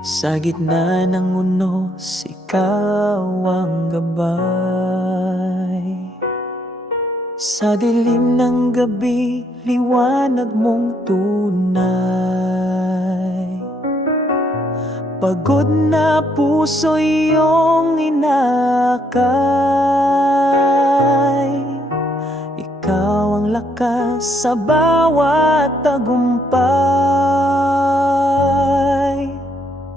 Sa gitna ng unos, ikaw ang gabay. Sa dilim ng gabi, liwanag mong tunay. Pagod na puso iyong inakay. Ikaw ang lakas sa bawat tagumpay.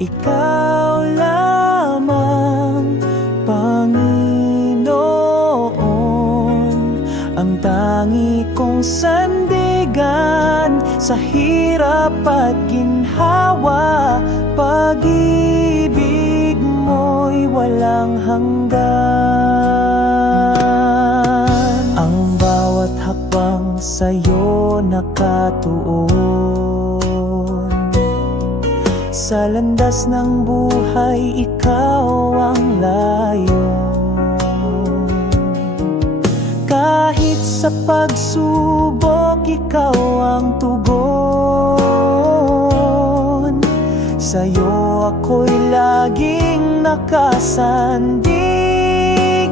Ikaw lamang, Panginoon, ang tangi kong sandigan sa hirap at ginhawa. Pag-ibig mo'y walang hanggan. Ang bawat hakbang sa'yo nakatuon. Sa landas ng buhay, ikaw ang layon. Kahit sa pagsubok, ikaw ang tugon. Sa'yo ako'y laging nakasandig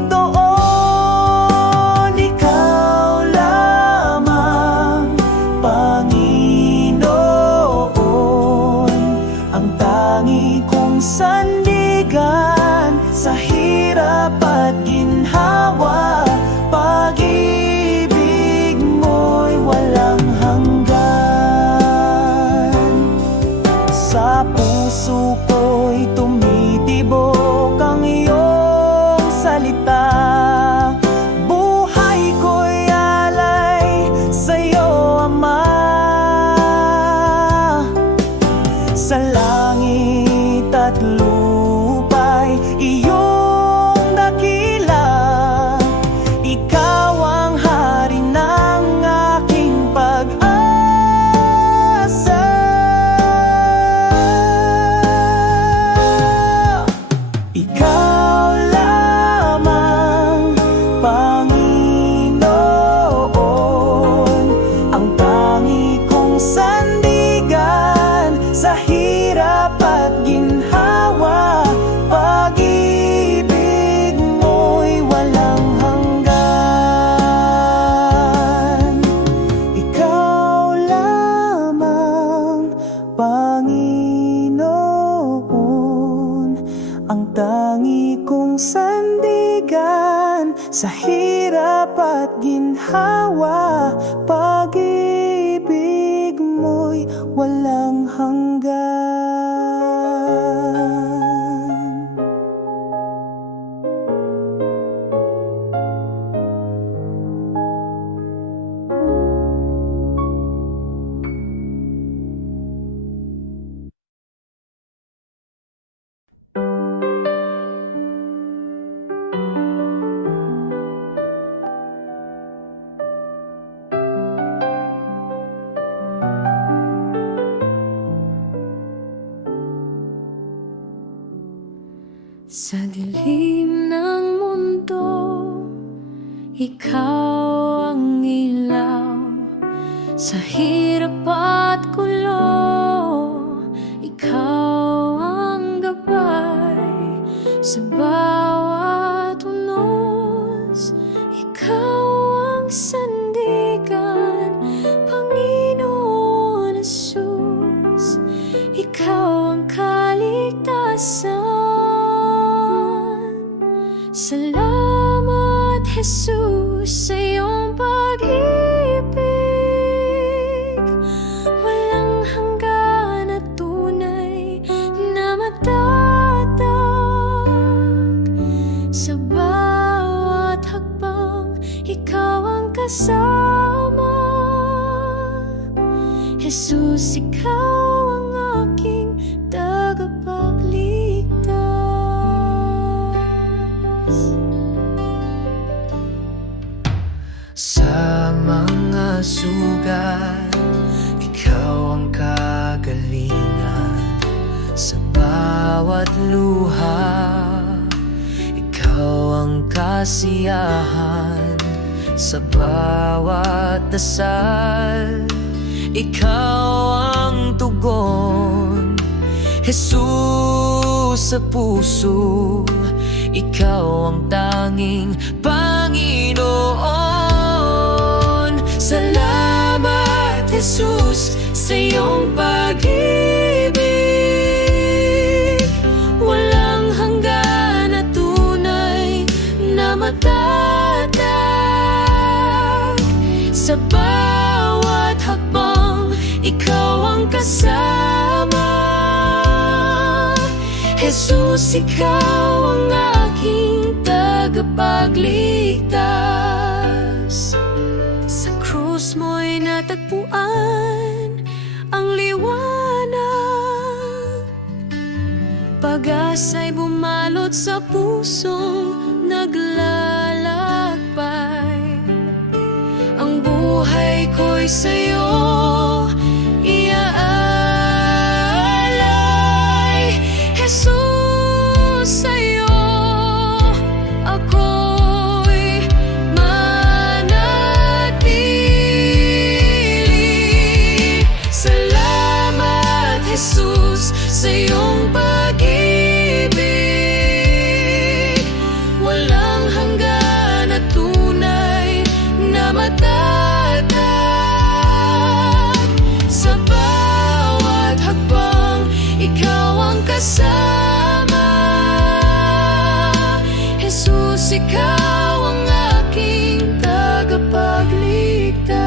doon. Ikaw lamang, Panginoon, ang tangi kong sandigan sa hirap at ginhawa. Pag-ibig mo'y walang hanggan. Sa puso ko'y tumitibok ang iyong salita. Buhay ko'y alay sa'yo, Ama. Sa langit at lupa'y iyong dakila. Ikaw ang hari ng aking pag-asa. Ikaw lamang, Panginoon, ang tangi kong sandigan sa hirap at ginhawa. Pag-ibig mo'y walang hanggan. Ikaw lamang, Panginoon, ang tangi kong sandigan sa hirap at ginhawa. Pag-ibig mo'y walang hanggan. Sa dilim ng mundo, ikaw ang ilaw. Sa hirap at gulo, ikaw ang gabay. Sa bawat unos, ikaw ang sandigan. Panginoon Jesus, ikaw ang kaligtasan. Salamat, Jesus, sa iyong pag-ibig. Walang hanggan at tunay na matatag. Sa bawat hakbang, ikaw ang kasama. Jesus, ikaw ang aking tagapagligtas. Sa mga sugat, ikaw ang kagalingan. Sa bawat luha, ikaw ang kasiyahan. Sa bawat dasal, ikaw ang tugon. Jesus, sa puso, ikaw ang tanging Panginoon. Salamat, Jesus, sa iyong pag-ibig. Walang hanggan na tunay na matatag. Sa bawat hakbang, ikaw ang kasama. Jesus, ikaw ang aking tagapagligtas. Sa krus mo'y natagpuan ang liwanag. Pag-asa'y bumalot sa pusong naglalakbay. Ang buhay ko'y sa'yo iaalay. Jesus, sa'yo ako'y manatili. Salamat, Jesus, sa iyong pag-ibig. Walang hanggan na tunay na matatag. Sa bawat hakbang, ikaw ang kasama. Jesus, ikaw ang aking tagapagligtas.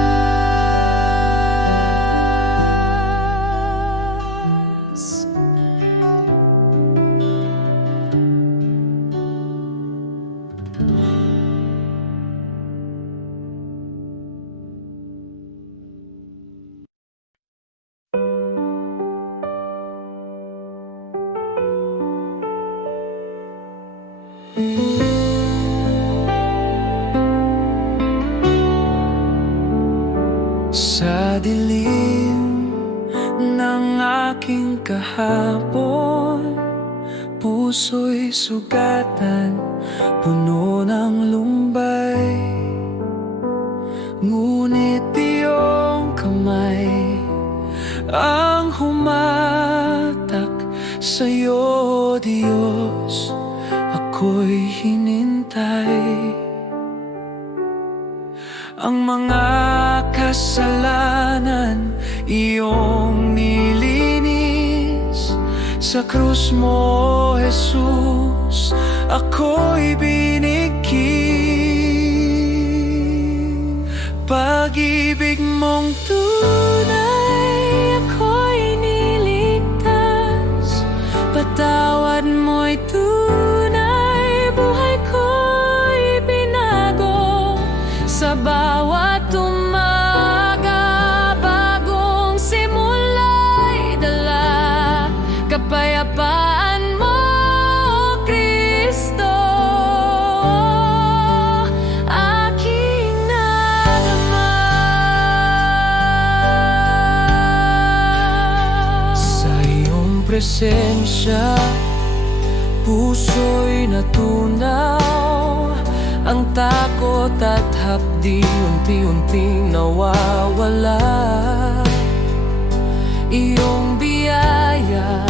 Sa dilim ng aking kahapon, puso'y sugatan, puno ng lumbay. Ngunit iyong kamay ang humatak sa'yo, Diyos, ako'y hinintay. Ang mga kasalanan iyong nilinis sa krus mo, Jesus, ako'y binigkin. Pag-ibig mong tunay, ako'y niligtas. Patawad mo'y tunay, buhay ko'y binago. Sa bawat umaga, bagong simula'y dala kapayapaan mo, Kristo, aking nadama. Sa iyong presensya, puso'y natunaw. Ang takot at hapdi unti-unting nawawala. Iyong biyaya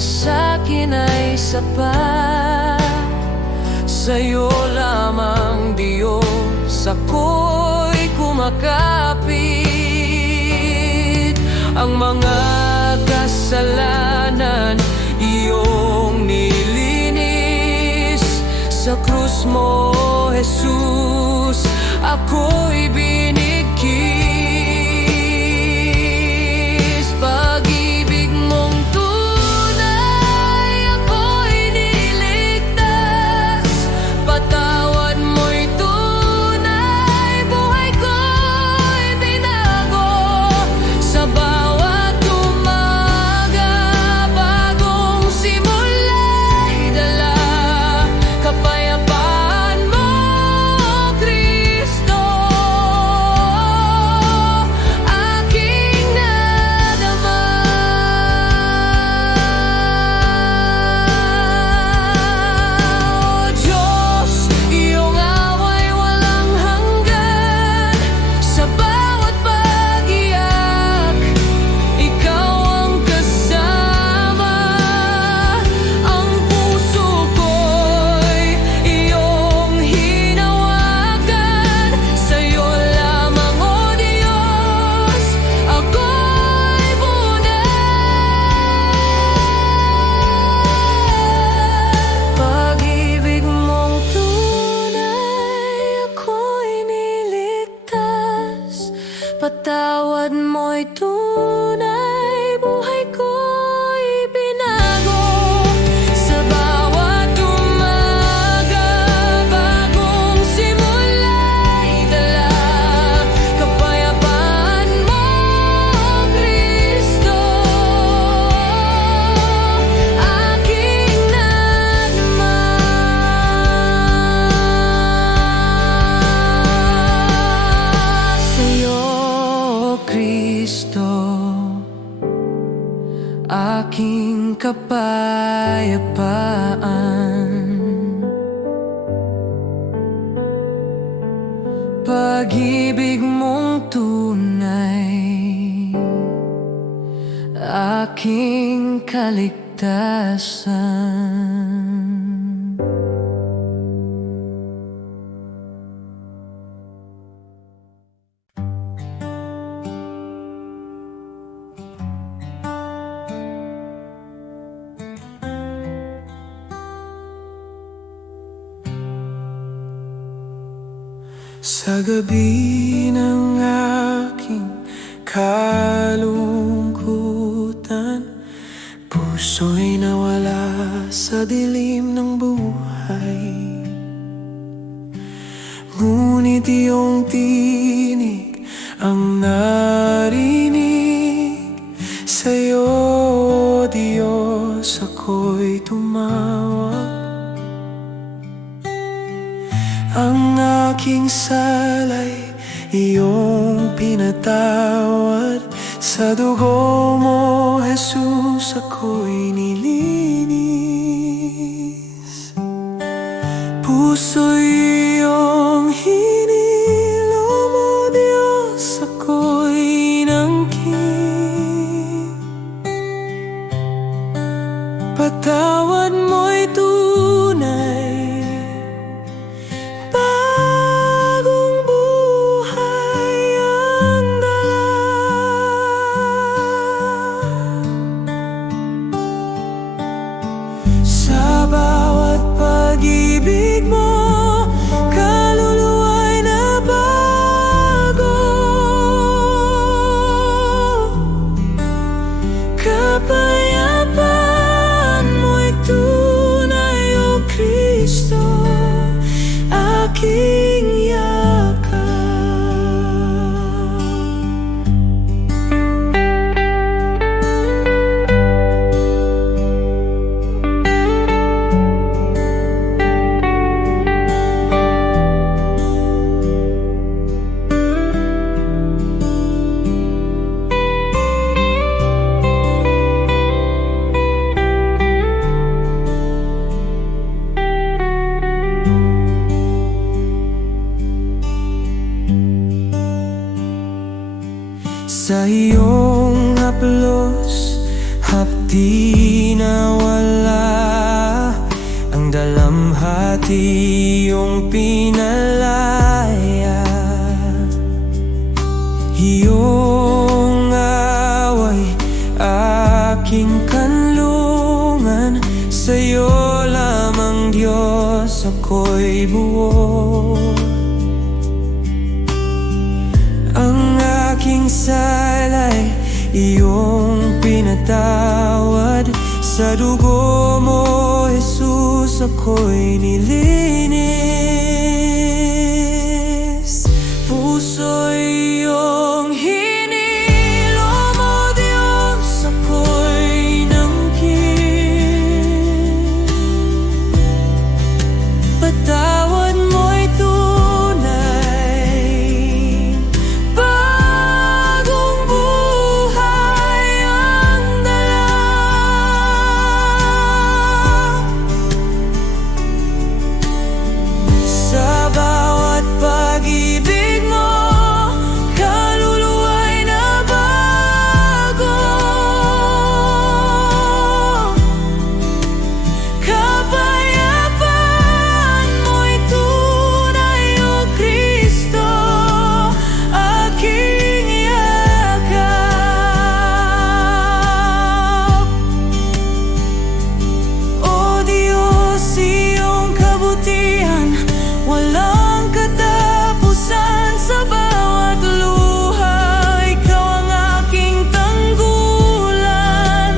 sa'kin ay sapat. Sa'yo lamang, Diyos, ako'y kumakapit. Ang mga kasalanan iyong nilinis sa krus mo, Jesus, ako'y binigkis. Pag-ibig mong tunay, ako'y niligtas. Patawad mo'y tunay, buhay ko'y binago. Sa bawat umaga, bagong simula'y dala kapayapaan mo, Kristo, aking kapayapaan. Pag-ibig mong tunay, aking kaligtasan. Sa gabi ng aking kalungkutan, puso'y nawala sa dilim ng buhay. Ngunit iyong tinig ang narinig, sa'yo, Diyos, ako'y tumawag. Ang aking salay, iyong pinatawad. Sa dugo mo, Jesus, ako'y nilinis. Puso'y iyong hinilom, o Diyos, ako'y nangkin. Patawad mo'y tunay, sa bawat pag-ibig mo, kaluluwa'y nabago. Kapayapaan mo'y tunay, o Kristo, aking yakap. Sa iyong haplos, hapdi na wala, ang dalamhati iyong pinalaya. Iyong away, aking kanlungan, sa'yo lamang, Diyos, ako'y buo. Ang aking salay, iyong pinatawad. Sa dugo mo, Jesus, ako'y nilinis. Puso'y iyong hinilom, o Diyos, ako'y nangkin. Patawad mo'y tunay, bagong buhay ang dala. Sa bawat pag-ibig mo, kaluluwa'y nabago. Kapayapaan mo'y tunay, o Kristo, aking yakap. O Diyos, iyong kabutihan, walang katapusan. Sa bawat luha, ikaw ang aking tanggulan.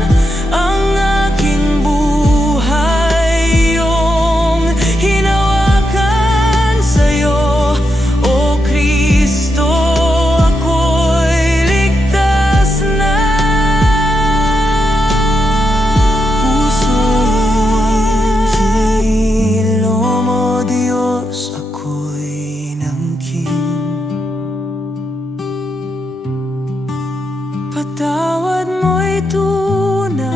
Ang aking buhay, iyong hinawakan. Sa'yo, o Kristo, ako'y ligtas na. Puso'y hinilom, o Diyos, ako'y nangkin. Patawad mo'y tunay,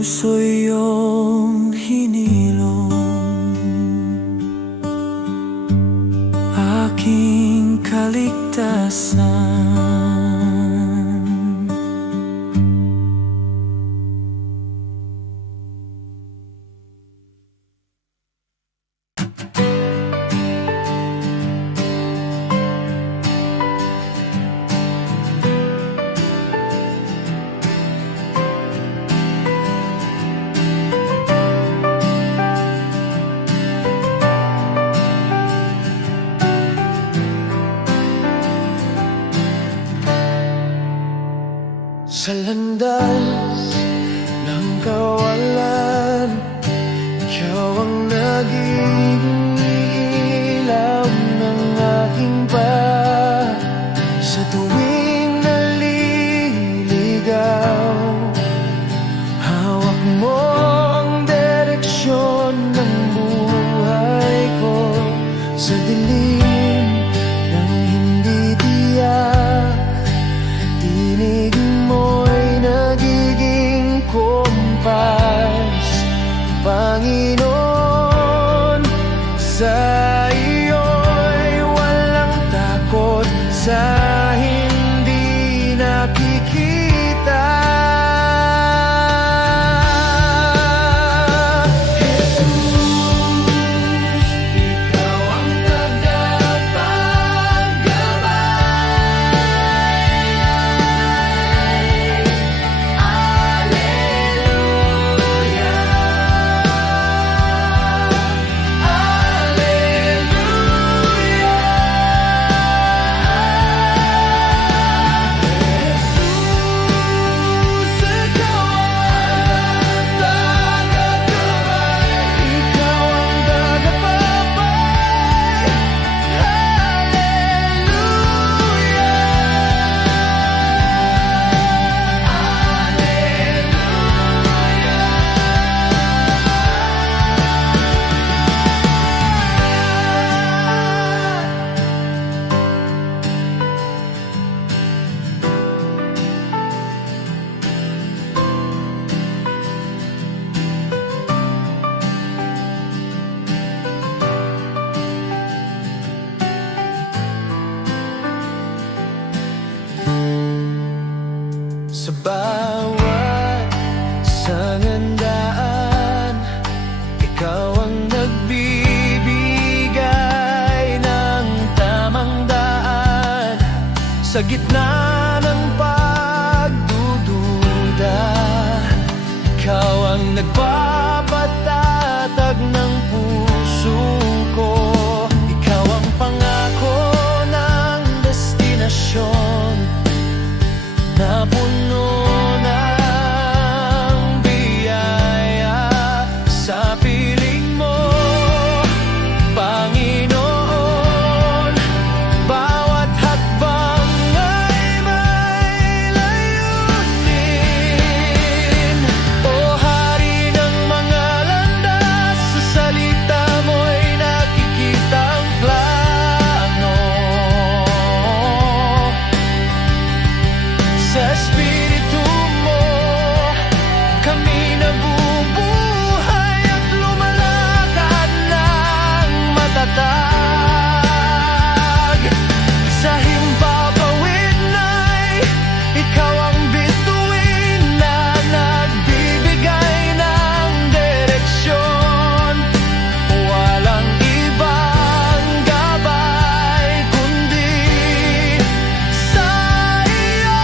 puso iyong hinilom, aking kaligtasan. Sa landas ng kawalan, ikaw ang naging ilaw ng aking pag. Sa tuwing naliligaw, hawak mo ang direksyon ng buhay ko. Sa dilim ng hindi tiyak, tinig mo'y nagiging kompas. Panginoon, sa iyo'y walang takot sa hindi nakikita. Jesus, ikaw ang tagapagabay. Sa bawat sangandaan, ikaw ang nagbibigay ng tamang daan. Sa gitna ng pagdududa, ikaw ang nagpapatatag ng puso ko. Ikaw ang pangako ng destinasyon na puno ng biyaya. Sa piling mo, Panginoon, bawat hakbang ay may layunin. O Hari ng mga landas, sa salita mo'y nakikita ang plano. Sa Espiritu mo, kami nabubuhay at lumalakad ng matatag. Sa himpapawid na'y ikaw ang bituin na nagbibigay ng direksyon. Walang ibang gabay kundi sa iyo.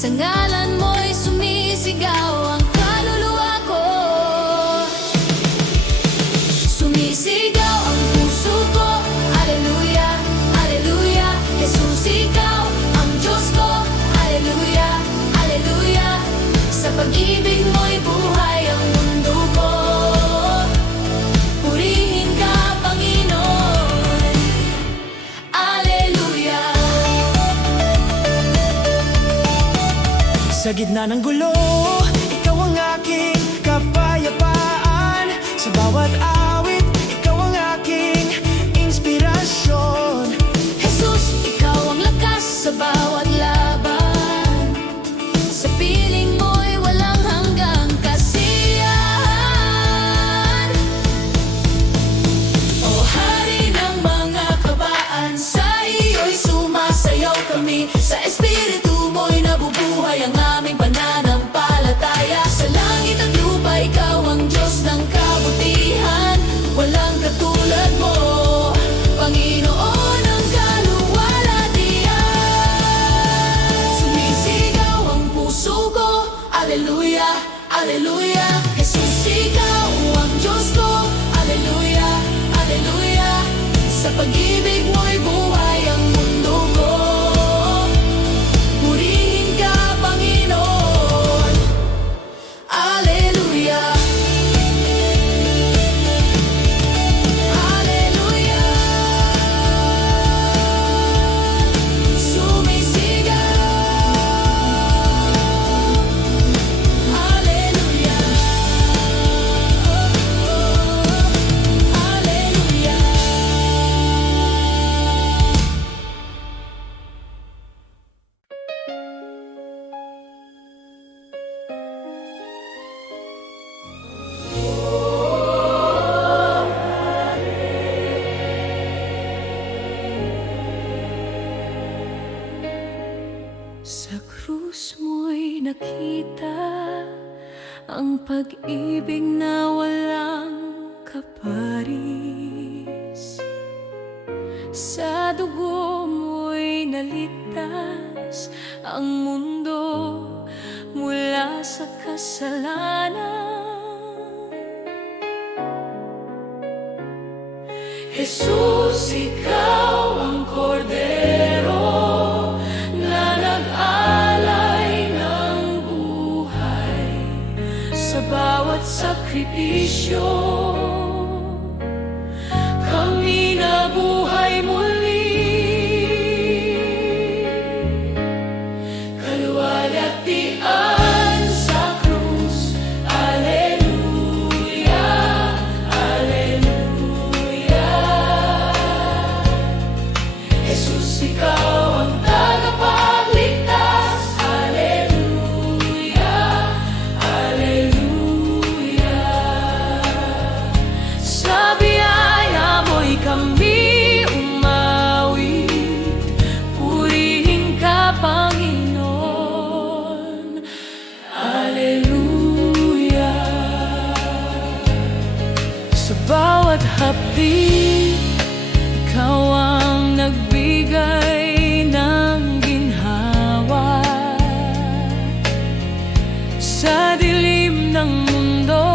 Sa ngalan mo'y sumisigaw ang kaluluwa ko. Sumisigaw ang puso ko, Aleluya, Aleluya. Jesus, ikaw ang Diyos ko, Aleluya, Aleluya. Sa pag-ibig mo'y buhay ang mundo ko. Purihin ka, Panginoon, Aleluya. Sa gitna ng gulo, ikaw ang aking kapayapaan. Sa bawat awit, ikaw ang aking inspirasyon. Jesus, ikaw ang lakas sa bawat laban. Sa piling mo'y walang hanggang kasiyahan. O Hari ng mga kabaan, sa iyo'y sumasayaw kami. Sa espiritu mo'y nabubuhay ang aming pananampalataya. Sa langit at lupa, ikaw ang Diyos ng kabutihan. Walang katulad mo, Panginoon ng kaluwalhatian. Sumisigaw ang puso ko, Aleluya, Aleluya. Jesus, ikaw ang Diyos ko, Aleluya, Aleluya. Sa pag-ibig mo'y buhay ang mundo ko. Purihin ka, Panginoon, Aleluya, Aleluya. Sumisigaw, Aleluya, Aleluya. Sa krus mo'y nakita ang pag-ibig na walang kaparis. Sa dugo mo'y naligtas ang mundo mula sa kasalanan. Jesus, ikaw ang kordero na nag-alay ng buhay. Sa bawat sakripisyo, kami nabuhay muli. Kaluwalhatian sa krus, Aleluya, Aleluya. Jesus, ikaw ang tagapagligtas, Aleluya, Aleluya. Sa biyaya mo'y kami umawi. Purihin ka, Panginoon, Aleluya. Sa bawat hapdi, ikaw ang nagbigay ng ginhawa. Sa dilim ng mundo,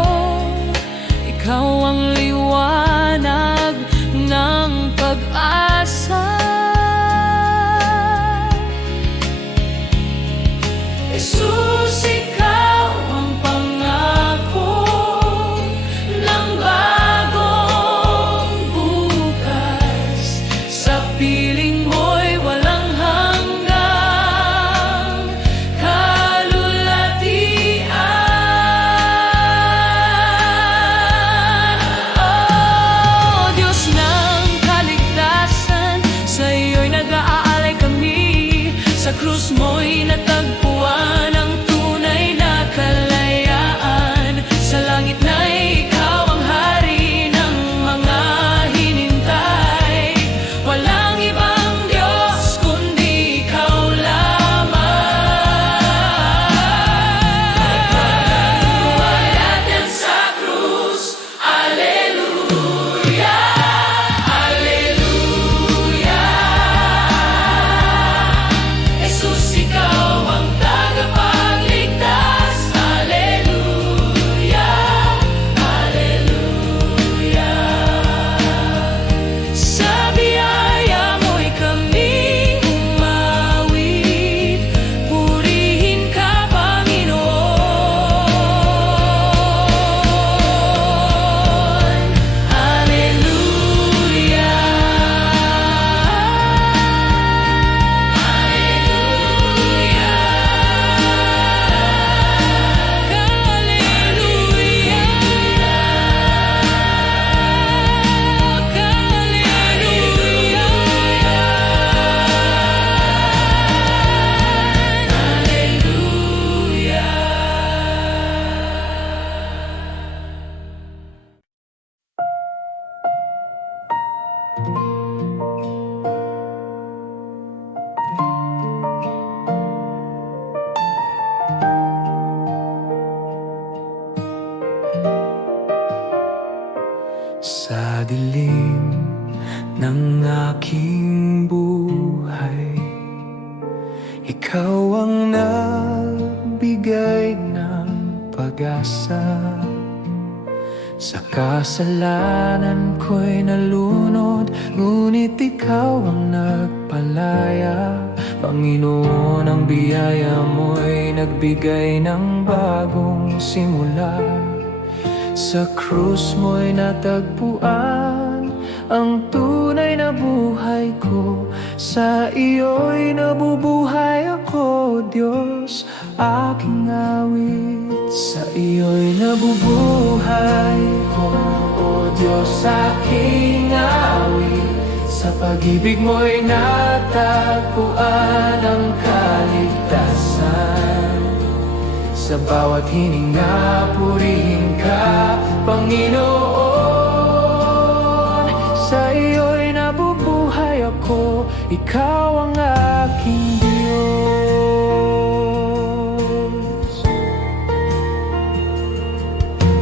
ikaw ang liwanag ng pag-asa. Jesus, ikaw ang pangako ng bagong bukas. Sa piling mo'y walang hanggang kalulatian. Oh, Diyos ng kaligtasan, sa iyo'y nag-aalay kami. Sa krus mo'y natagpuan ang ang nagbigay ng pag-asa. Sa kasalanan ko'y nalunod, ngunit ikaw ang nagpalaya. Panginoon, ang biyaya mo'y nagbigay ng bagong simula. Sa krus mo'y natagpuan ang tunay na buhay ko. Sa iyo'y nabubuhay ako, Diyos, aking awit. Sa iyo'y nabubuhay ko, O Diyos, aking awit. Sa pag-ibig mo'y natagpuan ang kaligtasan. Sa bawat hininga, purihin ka, Panginoon. Sa iyo'y nabubuhay ako, ikaw ang aking Diyos.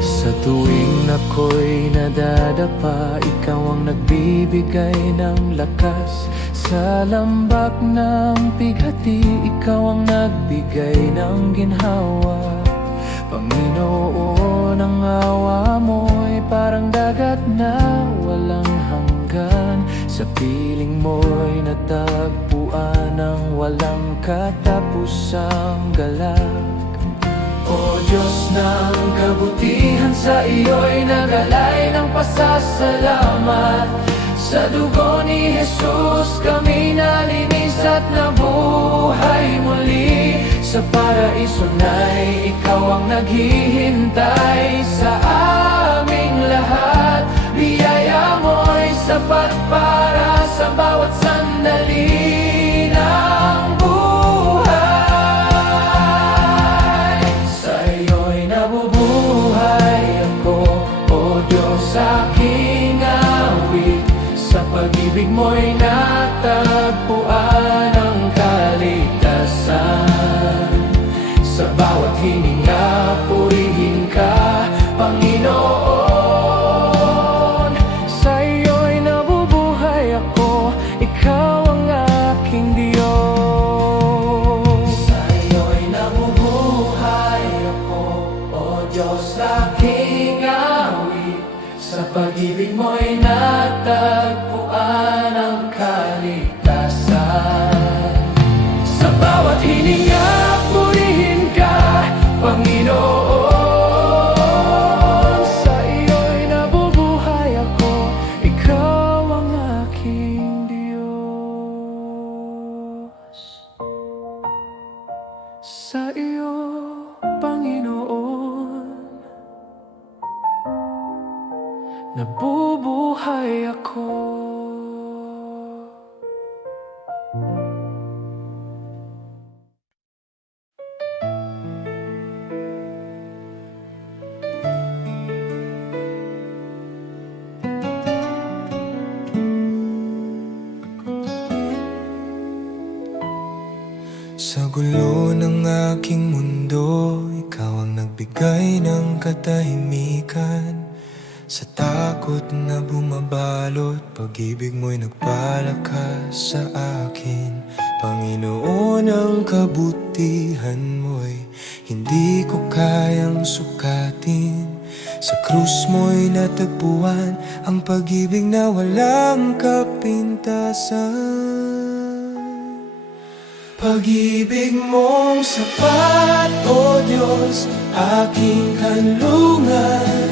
Sa tuwing ako'y nadadapa, ikaw ang nagbibigay ng lakas. Sa lambak ng pighati, ikaw ang nagbigay ng ginhawa. Panginoon, ang awa mo'y parang dagat na walang hanggan. Sa piling mo'y natagpuan ang walang katapusang galak. O Diyos ng kabutihan, sa iyo'y nagalay ng pasasalamat. Sa dugo ni Jesus kami nalinis at nabuhay muli. Sa paraiso na'y ikaw ang naghihintay sa aming lahat. Biyaya mo'y sapat para sa bawat sandali ng buhay. Sa iyo'y nabubuhay ako, O Diyos, aking awit. Sa pag-ibig mo'y natagpuan ang kaligtasan. Sa bawat hininga, purihin ka, Panginoon. Sa iyo'y nabubuhay ako, ikaw ang aking Diyos. Sa iyo'y nabubuhay ako, O Diyos, aking awit. Sa pag-ibig mo'y natagpuan ang kaligtasan. Sa bawat hininga, purihin ka, Panginoon. Sa iyo'y nabubuhay ako, ikaw ang aking Diyos. Sa iyo, Panginoon, nabubuhay ako. Sa gulo ng aking mundo, ikaw ang nagbigay ng katahimikan. Sa takot na bumabalot, pag-ibig mo'y nagpalakas sa akin. Panginoon, ang kabutihan mo'y hindi ko kayang sukatin. Sa krus mo'y natagpuan ang pag-ibig na walang kapintasan. Pag-ibig mong sapat, O Diyos, aking kanlungan.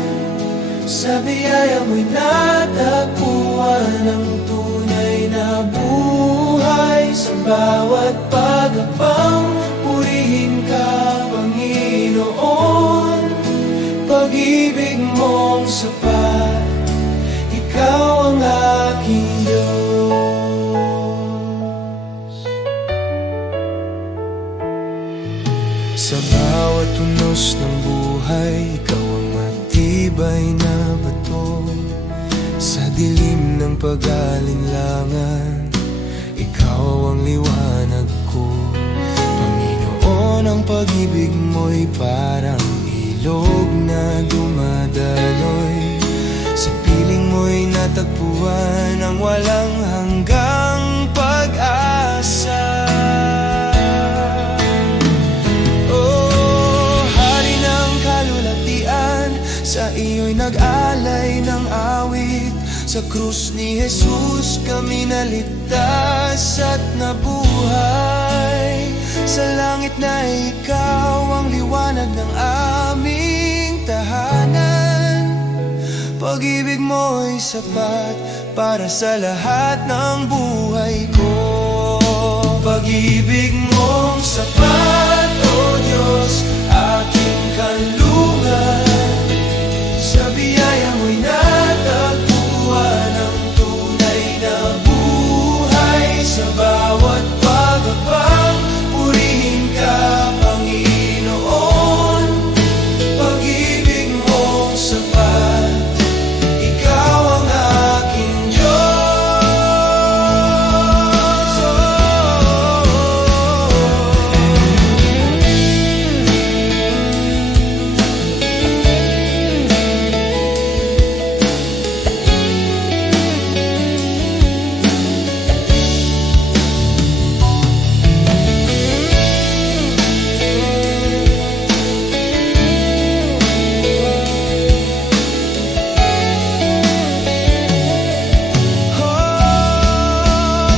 Sa biyaya mo'y natagpuan ang tunay na buhay. Sa bawat pagapang, purihin ka, Panginoon. Pag-ibig mong sapat, ikaw ang aking Diyos. Sa bawat tunos ng buhay, ikaw ang matibay na bato. Sa dilim ng pag-alinlangan, ikaw ang liwanag ko. Panginoon, ang pag-ibig mo'y parang ilog na dumadaloy. Sa piling mo'y natagpuan ang walang hanggang pag-asa. Sa krus ni Jesus kami naligtas at nabuhay. Sa langit na ikaw ang liwanag ng aming tahanan. Pag-ibig mo'y sapat para sa lahat ng buhay ko. Pag-ibig mong sapat, O Diyos, aking kanlungan. Sa biyaya mo'y natagpuan ang tunay na buhay. Sa bawat pagpapang, purihin ka, Panginoon. Pag-ibig mong sapat, ikaw ang aking Diyos.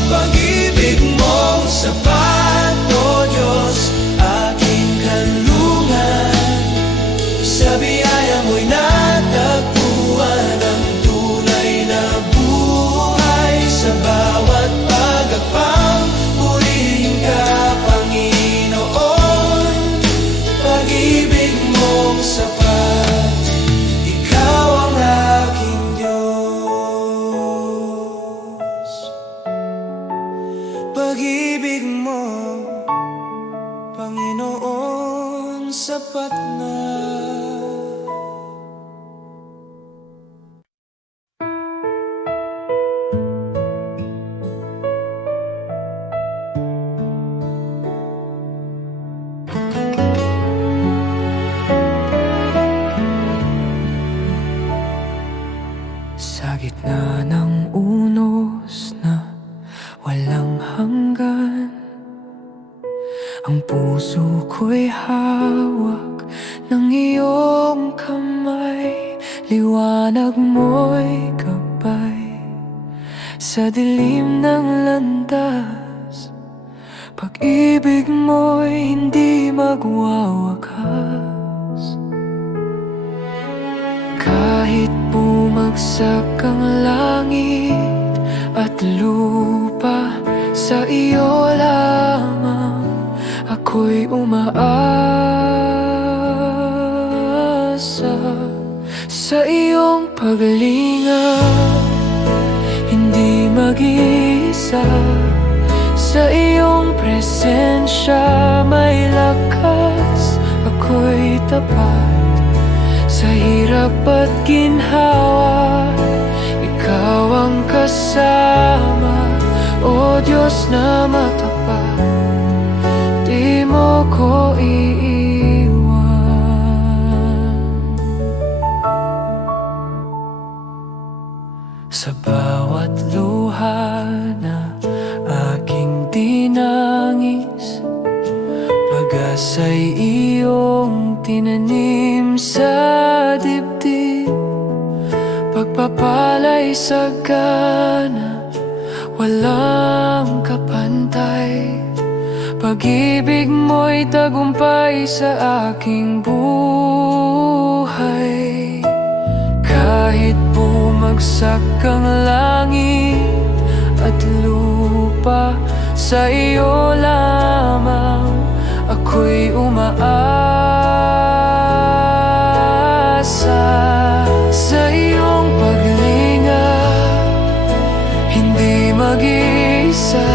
Pag-ibig mong sapat, O Diyos, aking kanlungan. Sa biyaya mo'y natagpuan ang tunay na buhay. Sa bawat pagpapang, purihin ka, Panginoon. Pag-ibig mong sapat, ikaw ang aking Diyos. Pag-ibig mo, Panginoon, sapat na. Sa gitna ng unos na walang hanggan, ang puso ko'y hawak ng iyong kamay. Liwanag mo'y gabay sa dilim ng landas. Pag-ibig mo'y hindi magwawakas. Kahit bumagsak ang langit at lupa, sa iyo lamang ako'y umaasa. Sa iyong paglingap, hindi mag-iisa. Sa iyong presensya may lakas, ako'y tapat. Sa hirap at ginhawa, ikaw ang kasama. O Diyos na matapat, di mo ko iiwan. Sa bawat luha na aking dinangis, pag-asa'y iyong tinanim sa dibdib. Pagpapala'y sagana, walang kapantay. Pag-ibig mo'y tagumpay sa aking buhay. Kahit bumagsak ang langit at lupa, sa iyo lamang ako'y umaasa. Sa iyong paglingap, hindi mag-isa.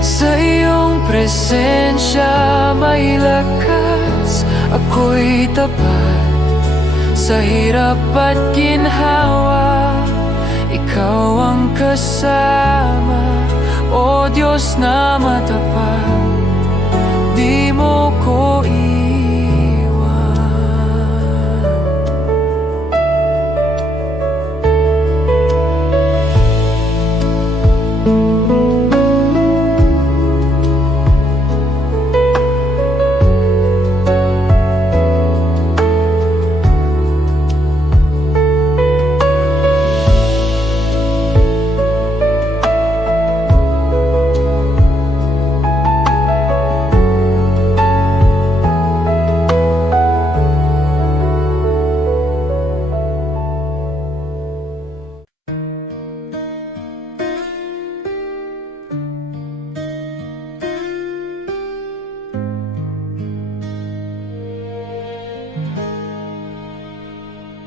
Sa iyong presensya may lakas, ako'y tapat. Sa hirap at ginhawa, ikaw ang kasama. O Diyos na matapat, di mo ko iwan.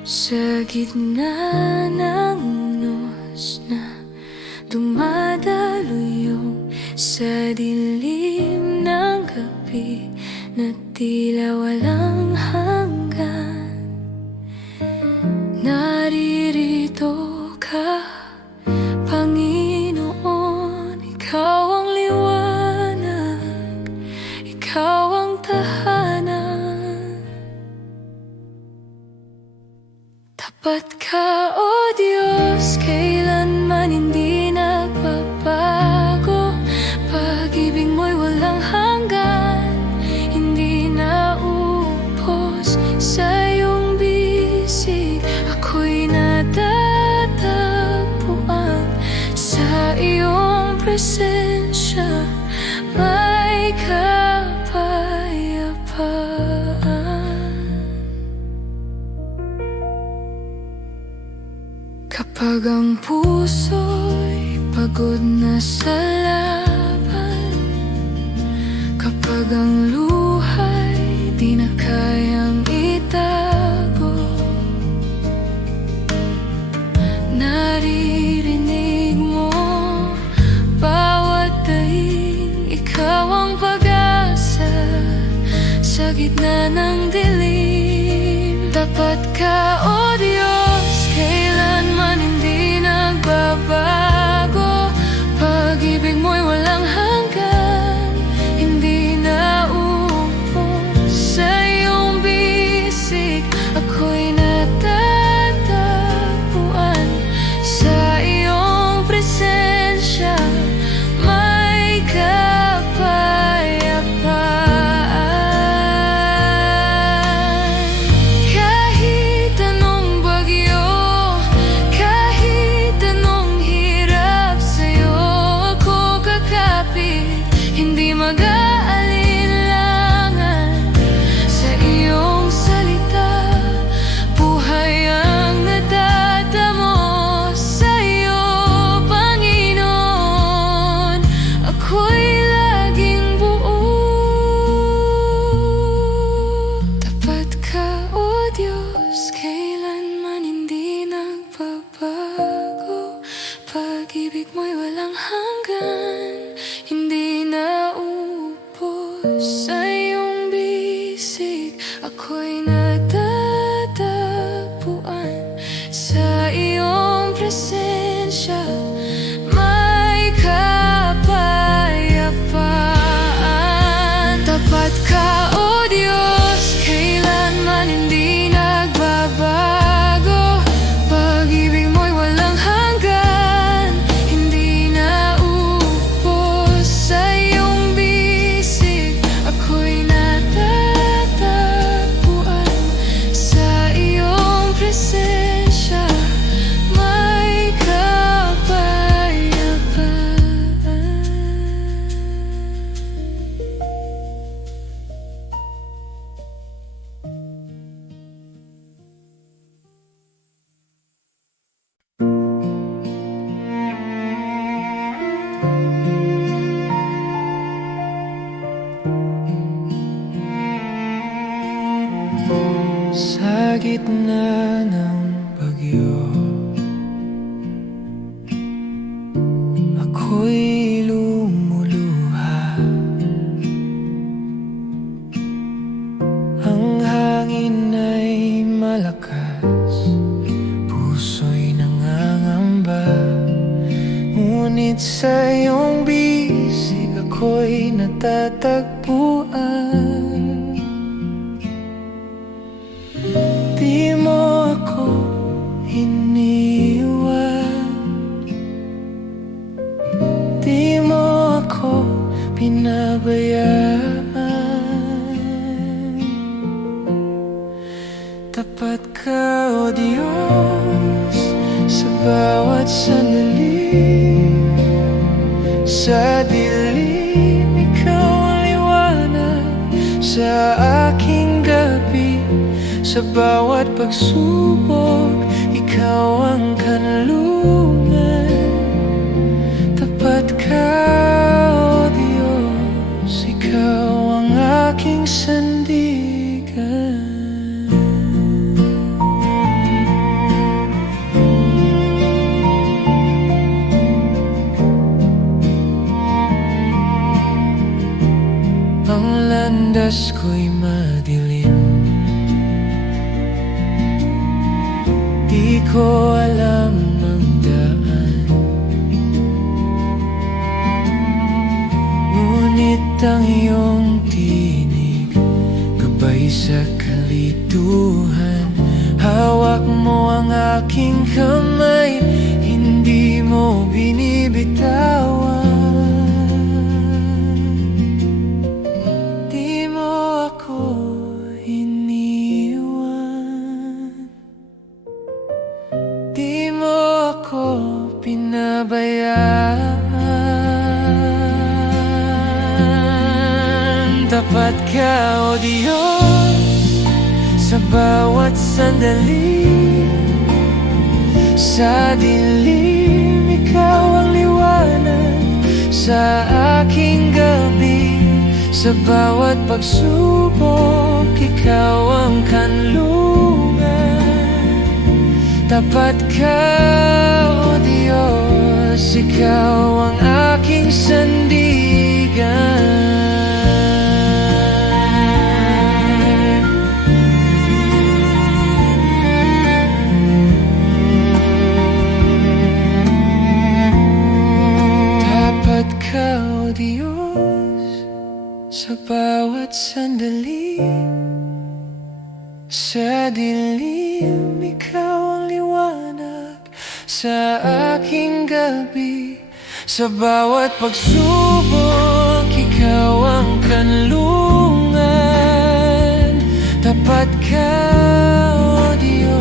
Sa gitna ng unos na dumadaluyong sa dilim ng gabi na tila walang hanggan, naririto ka, Panginoon. Ikaw ang liwanag, ikaw ang tahanan. Tapat ka, O Diyos, kailanman hindi nagbabago. Pag-ibig mo'y walang hanggan, hindi naubos sa iyong bisig. Ako'y natatagpuan sa iyong presensya, may kapayapaan. Kapag ang puso'y pagod na sa laban, kapag ang luha'y di na kayang itago, naririnig mo bawat daing. Ikaw ang pag-asa sa gitna ng dilim. Tapat ka, O Diyos, kailanman hindi nagbabago. Pag-ibig mo'y walang hanggan, hindi naubos sa iyong bisig. Ako'y natatagpuan sa iyong presensya, may kapayapaan. Kahit anong bagyo, kahit anong hirap, sa'yo ako kakapit, hindi mag-aalinlangan. Sa iyong salita, buhay ang natatamo. Sa iyo, Panginoon, ako'y laging buo. Tapat ka, O Diyos, kailanman hindi nagbabago. Pag-ibig mo'y walang hanggan, hindi naubos sa iyong bisig. Ako'y natatagpuan sa iyong presensya, may kapayapaan. Tapat ka, O Diyos, kailanman hindi nagbabago. Pag-ibig mo'y walang hanggan, hindi naubos sa iyong bisig. Ako'y natatagpuan sa iyong presensya, may kapayapaan. Sa gitna ng bagyo, ako'y lumuluha. Ang hangin ay malakas, puso'y nangangamba. Ngunit sa iyong bisig ako'y natatagpuan. Di mo ako iniwan, di mo ako pinabayaan. Tapat ka, O Diyos, sa bawat sandali. Sa dilim, ikaw ang liwanag sa aking gabi. Sa bawat pagsubok, ikaw ang kanlungan. Tapat ka, O Diyos, ikaw ang aking sandigan. landas ko'y madilim. Di ko alam ang daan, ngunit ang iyong tinig gabay sa kalituhan. Hawak mo ang aking kamay, hindi mo binibitawan. Di mo ako iniwan, di mo ako pinabayaan. Tapat ka, O Diyos, sa bawat sandali. Sa dilim, ikaw ang liwanag sa aking gabi. Sa bawat pagsubok, ikaw ang kanlungan. Tapat ka, O Diyos, ikaw ang aking sandigan. O Diyos, sa bawat sandali. Sa dilim, ikaw ang liwanag sa aking gabi. Sa bawat pagsubok, ikaw ang kanlungan. Tapat ka, O Diyos,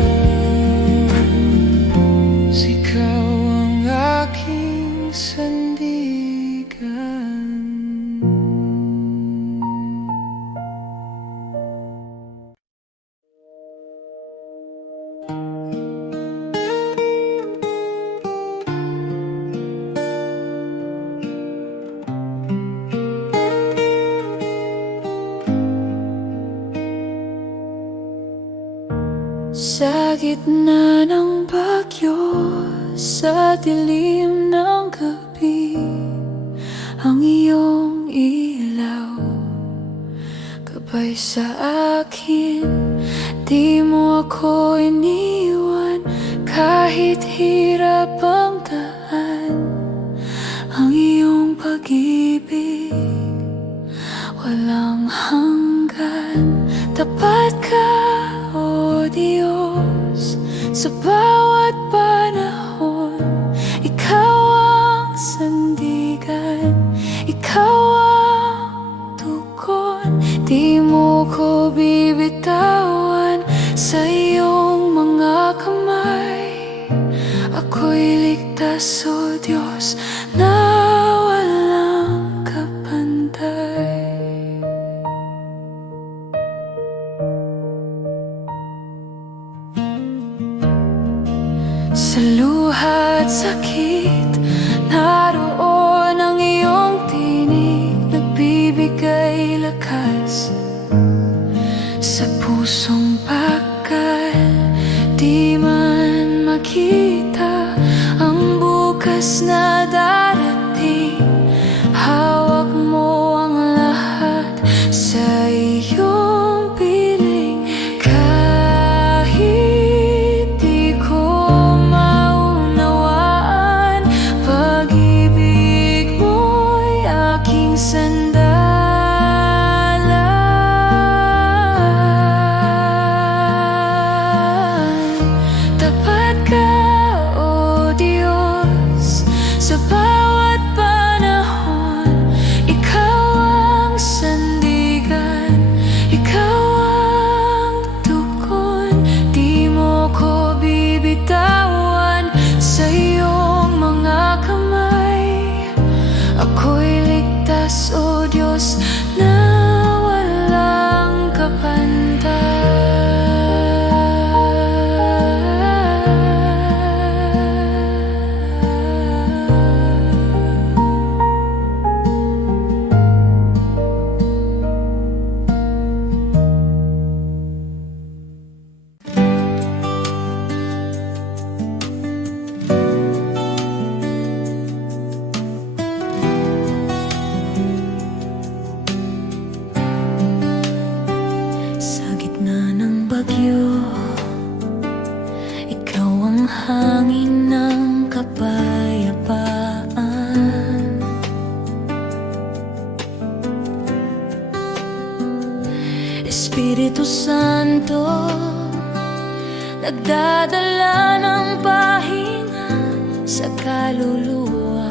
ikaw ang aking sandigan. Sa gitna ng bagyo, sa dilim ng gabi, ang iyong ilaw gabay sa akin. Di mo ako iniwan kahit hirap ang daan. Ang iyong pag-ibig walang hanggan. Tapat ka, O Diyos, sa bawat panahon. Ikaw ang sandigan, ikaw ang tugon. Di mo ko bibitawan sa iyong mga kamay. Ako'y ligtas, O Diyos, na walang kapantay. Sa luha at sakit, naroon ang iyong tinig, nagbibigay lakas sa pusong bakal. Di man makita ang bukas na darating, hawak mo ang lahat sa iyong piling. Kahit di ko maunawaan, pag-ibig mo'y aking sandalan. Espiritu Santo, nagdadala ng pahinga sa kaluluwa.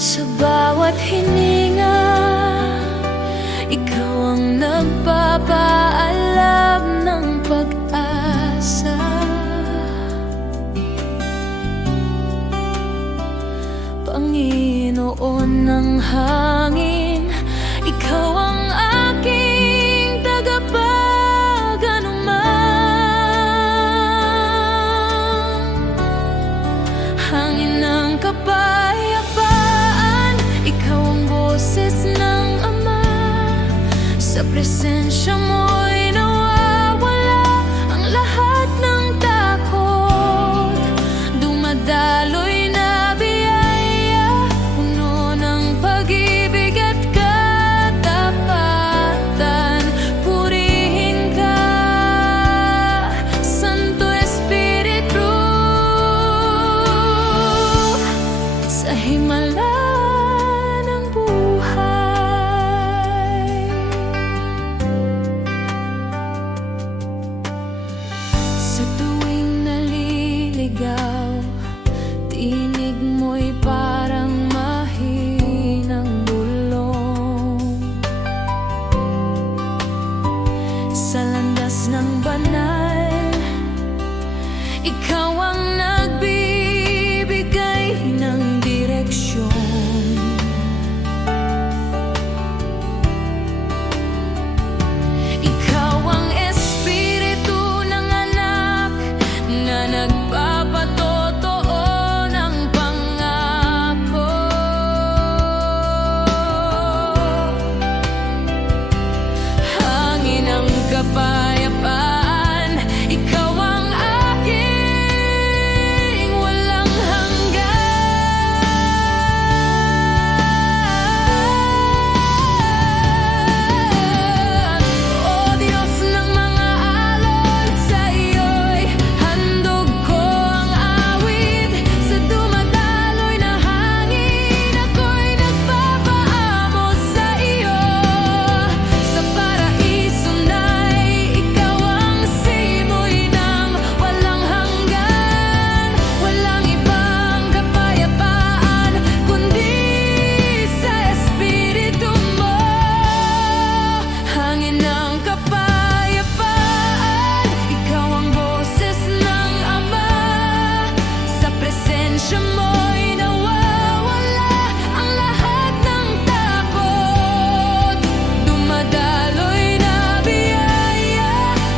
Sa bawat hininga, ikaw ang nagpapaalam ng pag-asa. Panginoon ng hangin, ikaw ang aking tagapag-anuman. Hangin ng kapayapaan, ikaw ang boses ng Ama. Sa presensya mo'y nawawala ang lahat ng takot. Dumadaloy na biyaya, puno ng pag-ibig at katapatan. Purihin ka, Santo Espiritu, sa himala ng buhay. Sa tuwing naliligaw, tinig mo'y parang mahinang bulong. Sa landas ng banal, ikaw ang nagbibigay ng direksyon. Ikaw ang Espiritu ng anak na nagpapatotoo ng pangako. Hangin ng kapayapaan, ikaw ang aking walang hanggan. O Diyos ng mga alon, sa iyo'y handog ko ang awit. Sa dumadaloy na hangin, ako'y nagpapaamos sa iyo. Sa paraiso na'y ikaw ang simoy ng walang hanggan. Walang ibang kapayapaan kundi sa Espiritu mo. Hangin ng kapayapaan, ikaw ang boses ng Ama. Sa presensya mo'y nawawala ang lahat ng takot. Dumadaloy na biyaya,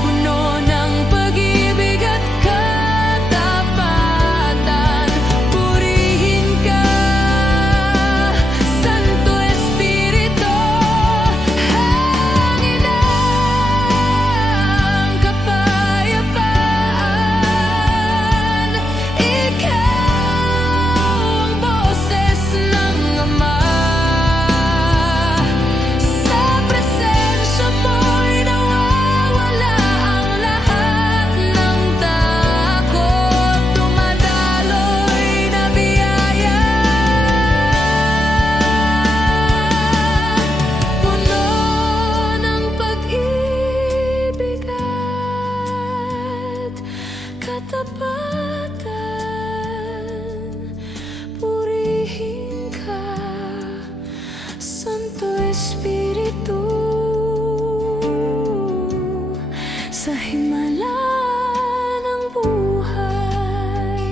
puno ng pag-ibig at katapatan. Purihin ka, Santo Espiritu, hangin ng kapayapaan. Ikaw ang boses ng Ama. Sa presensya mo'y nawawala ang lahat ng takot. Dumadaloy na biyaya, puno ng pag-ibig at katapatan. Purihin ka, Santo Espiritu, sa himala ng buhay.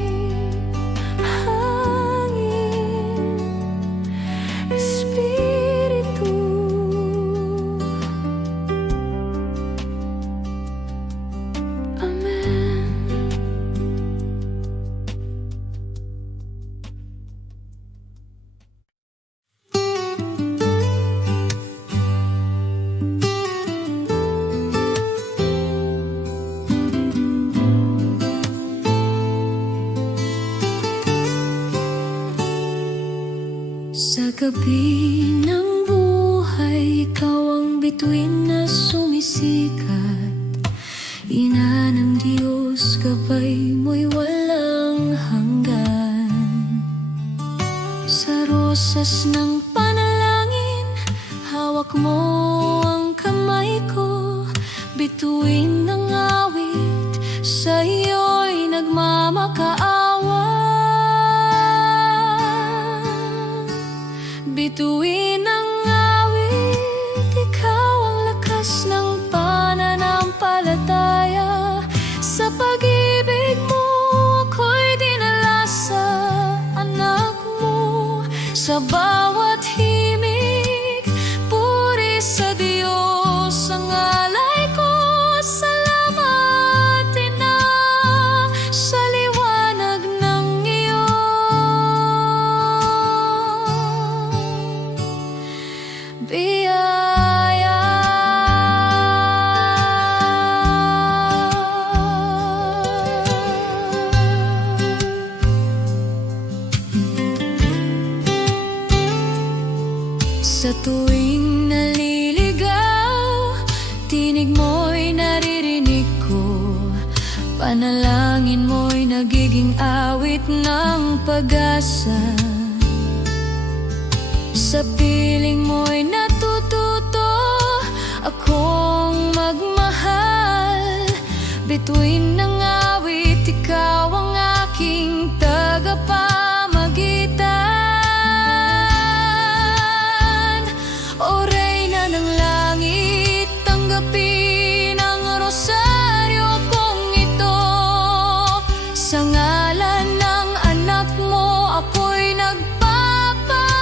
Hangin, Espiritu. Amen. Sa gabi ng buhay, ikaw ang bituin na sumisikat. Ina ng Diyos, gabay mo'y walang hanggan. Sa rosas ng panahon Hawak mo ang kamay ko, bituin ng awit, sa iyo'y nagmamakaawa. Bituin ng awit, ikaw ang lakas ng pananampalataya. Sa pag-ibig mo, ako'y dinala sa anak mo. Sa bawat himig, puri sa Diyos ang alay ko. Salamat, Ina, sa liwanag ng iyong biyaya. Sa tuwing naliligaw, tinig mo'y naririnig ko. Panalangin mo'y nagiging awit ng pag-asa. Sa piling mo'y natututo akong magmahal. Bituin ng awit, ikaw ang aking tagapamagitan. O Reyna ng langit, tanggapin ang rosaryo kong ito. Sa ngalan ng anak mo, ako'y nagpapaamo.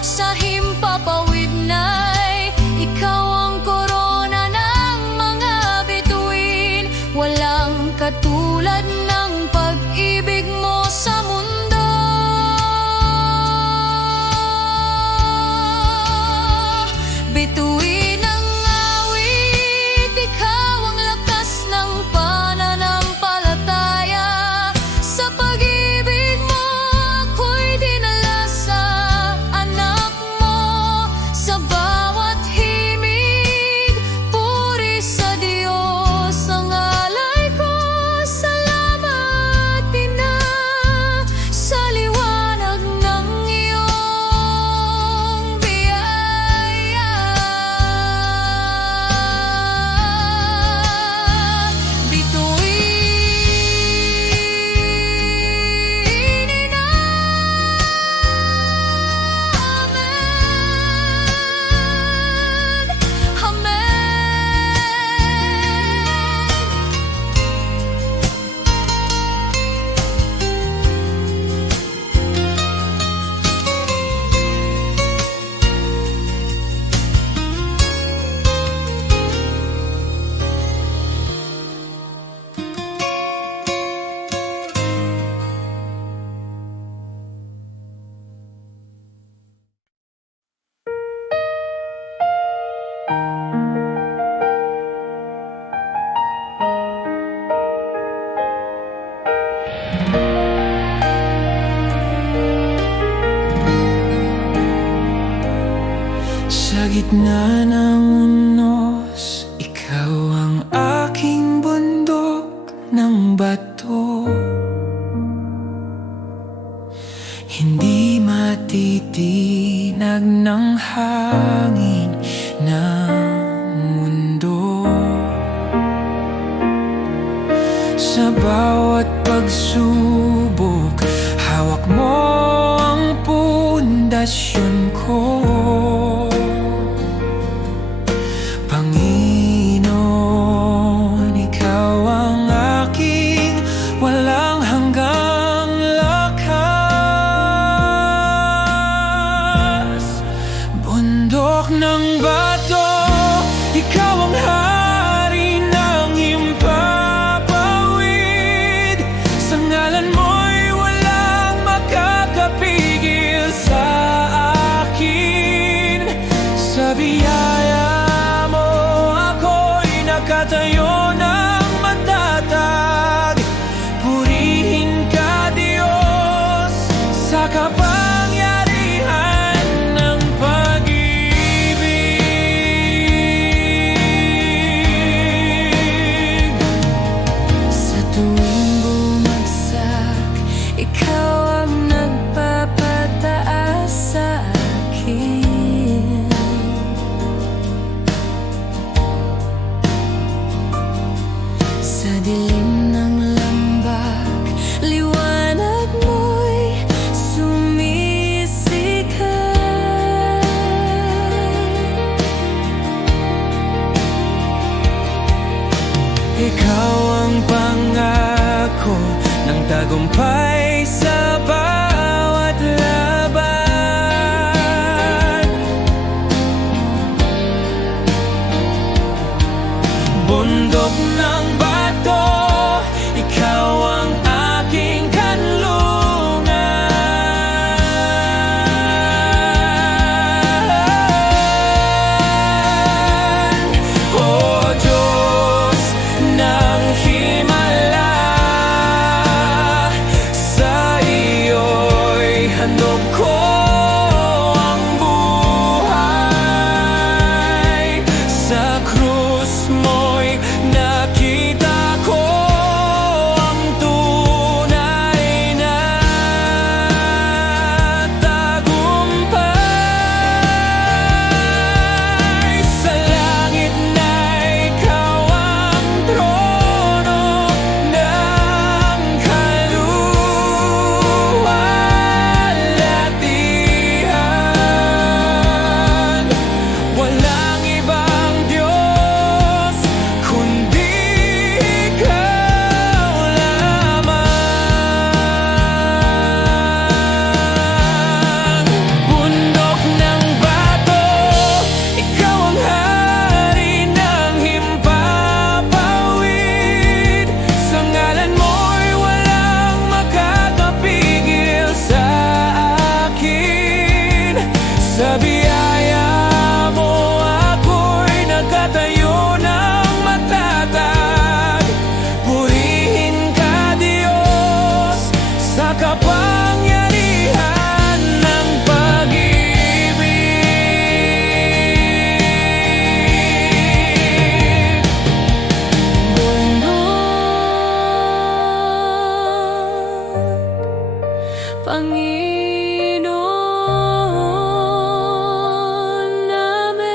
Sa himpapawid na'y ikaw ang korona ng mga bituin. Walang katulad ng pag-ibig mo sa mundo. Bituin ang awit, ikaw ang lakas ng pananampalataya. Sa pag-ibig mo, ako'y dinala sa anak mo. Sa bawat himig, puri sa Diyos ang alay ko. Salamat, Ina, sa liwanag ng iyong biyaya. Bituin, Ina. Amen. Amen. Sa gitna ng unos, ikaw ang aking bundok ng bato. Hindi matitinag ng hangin ng mundo. Sa bawat pagsubok, hawak mo ang pundasyon ko. Panginoon, ikaw ang aking walang hanggang lakas. Bundok ng bato, ikaw ang hari ng himpapawid. Sa ngalan mo'y walang makakapigil sa akin. Sa biyaya mo, ako'y nakatayo ng matatag. Purihin ka, Diyos, sa kapangyarihan ng pag-ibig. Sa biyaya mo ako'y nagkatayo ng matatag. Purihin ka, Diyos, sa kapangyarihan ng pag-ibig. Panginoon namin.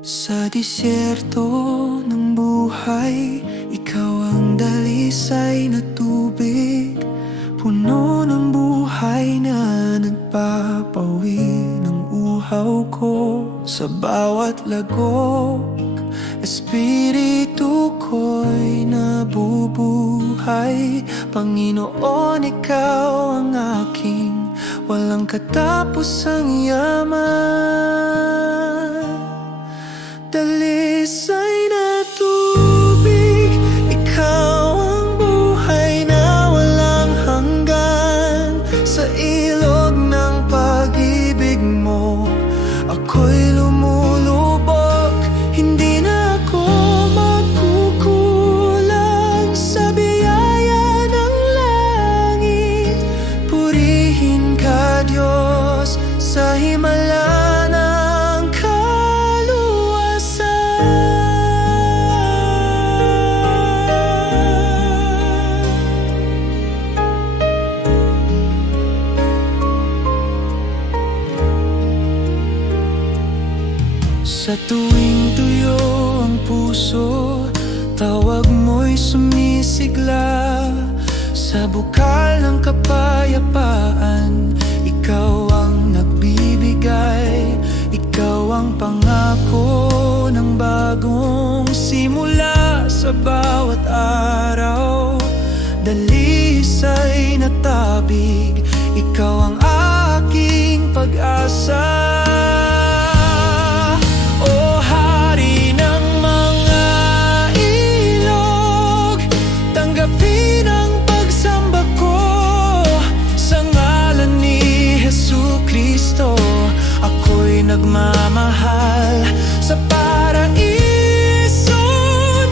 Sa disyerto ng buhay, ikaw ang dalisay na tubig, puno ng buhay na nagpapawi ng uhaw ko. Sa bawat lagok, espiritu ko'y nabubuhay. Panginoon, ikaw ang aking walang katapusang yaman. Dalisay na tubig, ikaw ang buhay na walang hanggan. Sa ilog ng pag-ibig mo, ako'y lumulubog. Hindi na ako magkukulang sa biyaya ng langit. Purihin ka, Diyos, sa himala ng sa tuwing tuyo ang puso, tawag mo'y sumisigla. Sa bukal ng kapayapaan, ikaw ang nagbibigay. Ikaw ang pangako ng bagong simula. Sa bawat araw, dalisay na tabig, ikaw ang aking pag-asa. Nagmamahal sa paraiso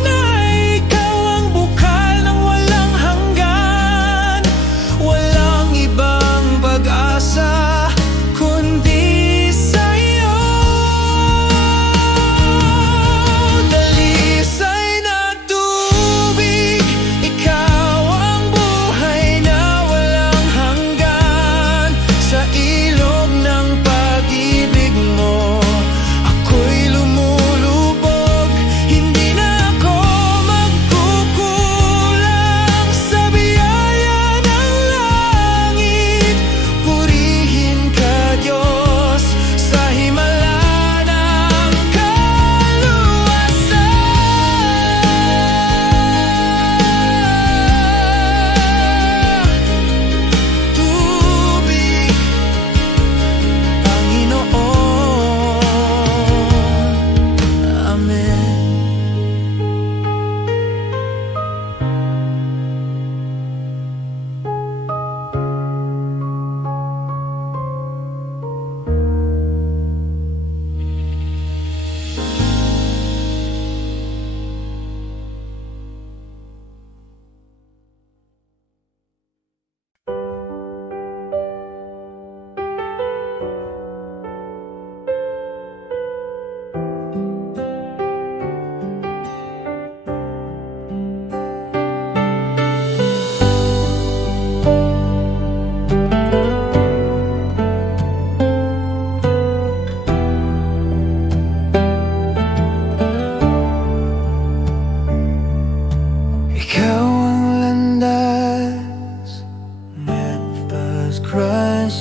na ikaw ang bukal ng walang hanggan. Walang ibang pag-asa kundi sa'yo. Dalisay na tubig, ikaw ang buhay na walang hanggan. Sa ilog ng pag-ibig mo, ako'y lumulubog.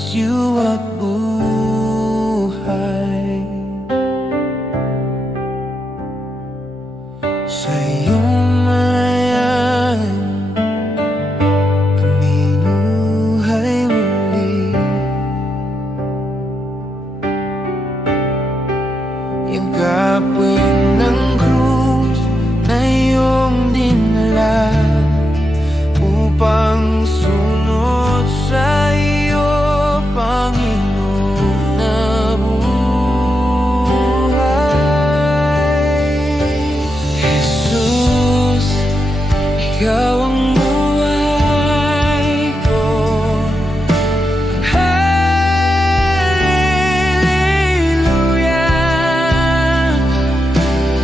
siyo at buhay. Sa iyong malayan, paminuhay muli. Yung gapwing ng krus na iyong dinala upang sunod sa iyo, Panginoon na buhay. Jesus, ikaw ang buhay ko. Hallelujah.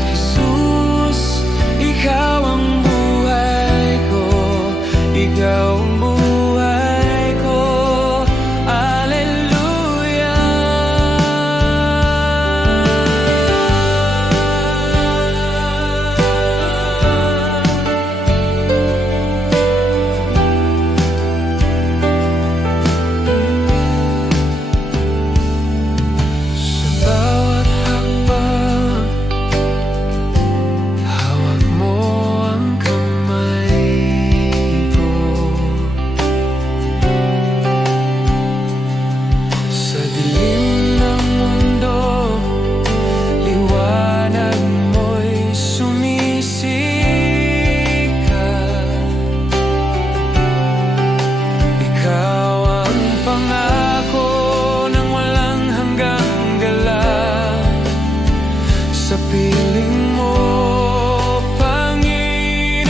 Jesus, ikaw ang buhay ko. Ikaw ang buhay ko. Sa bawat hakbang, hawak mo ang kamay ko. Sa dilim ng mundo, liwanag mo'y sumisikat. Ikaw ang pangako ng walang hanggang galak. Sa piling mo, Panginoon,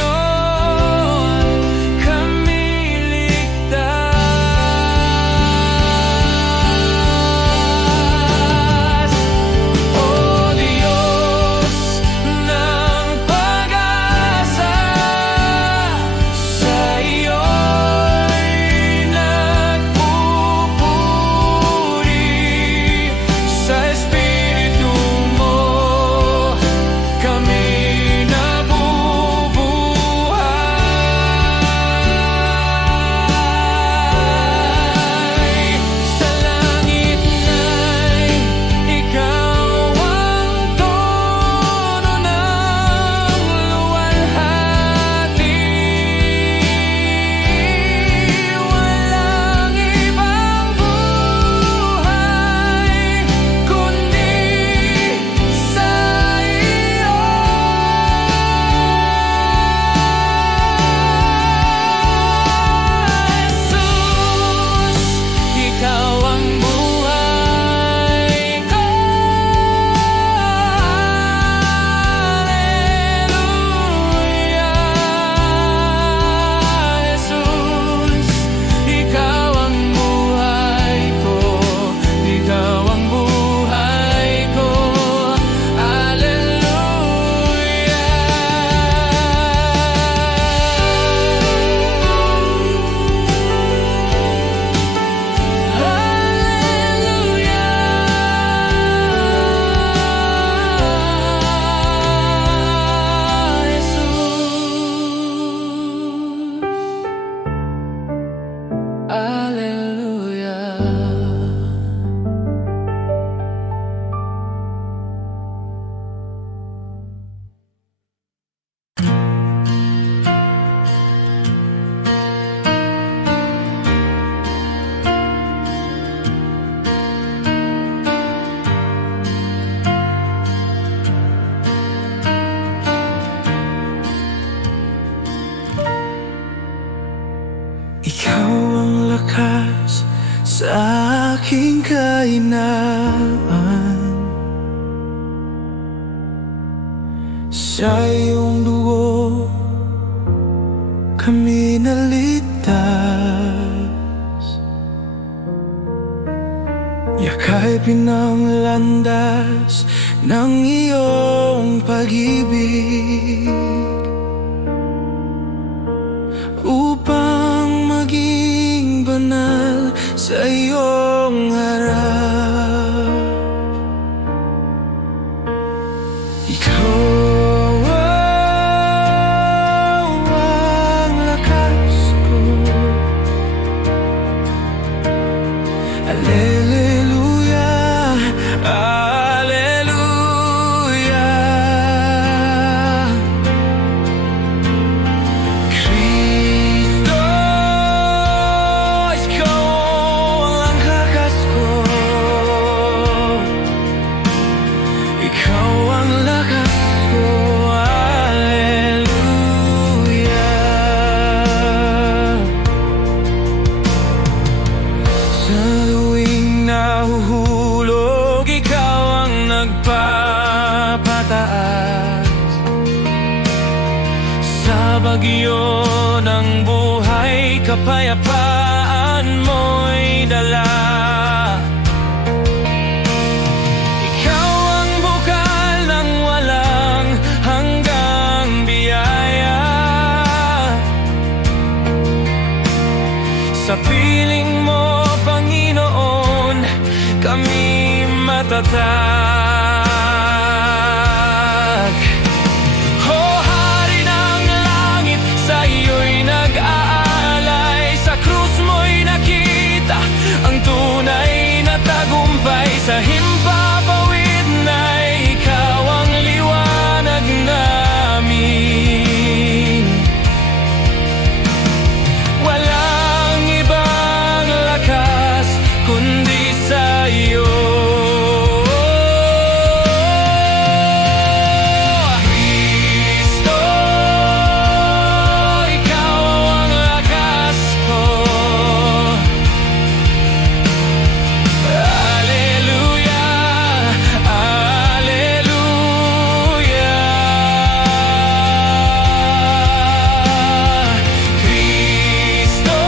kami ligtas. O Diyos ng pag-asa, sa iyo'y nagpupuri. Sa Espiritu mo kami nabubuhay. Sa langit na'y ikaw ang tono ng luwalhati. Walang ibang buhay kundi sa iyo. Jesus, ikaw ang buhay ko. Hallelujah. Jesus, ikaw ang buhay ko. Ikaw ang buhay ko. Ikaw ang lakas sa aking kahinaan. Sa iyong dugo kami naligtas. Yakapin ang landas ng iyong pag-ibig upang maging banal sa iyong harap. Ikaw ang lakas ko Alleluia, Alleluia. Kristo, Ikaw ang lakas ko. Ikaw ang lakas ko. Alleluia. Sa tuwing nahuhulog, ikaw ang nagpapataas. Sa bagyo ng buhay, kapayapaan mo'y dala. Ikaw ang bukal ng walang hanggang biyaya. Sa piling mo, Panginoon, kami matatag. O Hari ng langit, sa iyo'y nag-aalay. Sa krus mo'y nakita ang tunay na tagumpay. Sa himpapawid na ikaw ang liwanag namin. Walang ibang lakas kundi sa iyo. Kristo, ikaw ang lakas ko. Alleluia, Alleluia. Kristo,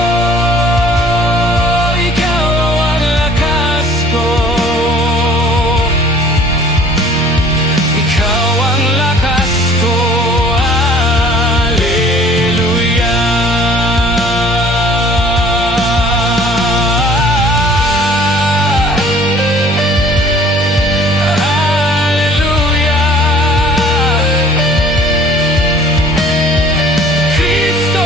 ikaw ang lakas ko. Ikaw ang lakas ko. Alleluia. Alleluia. Kristo,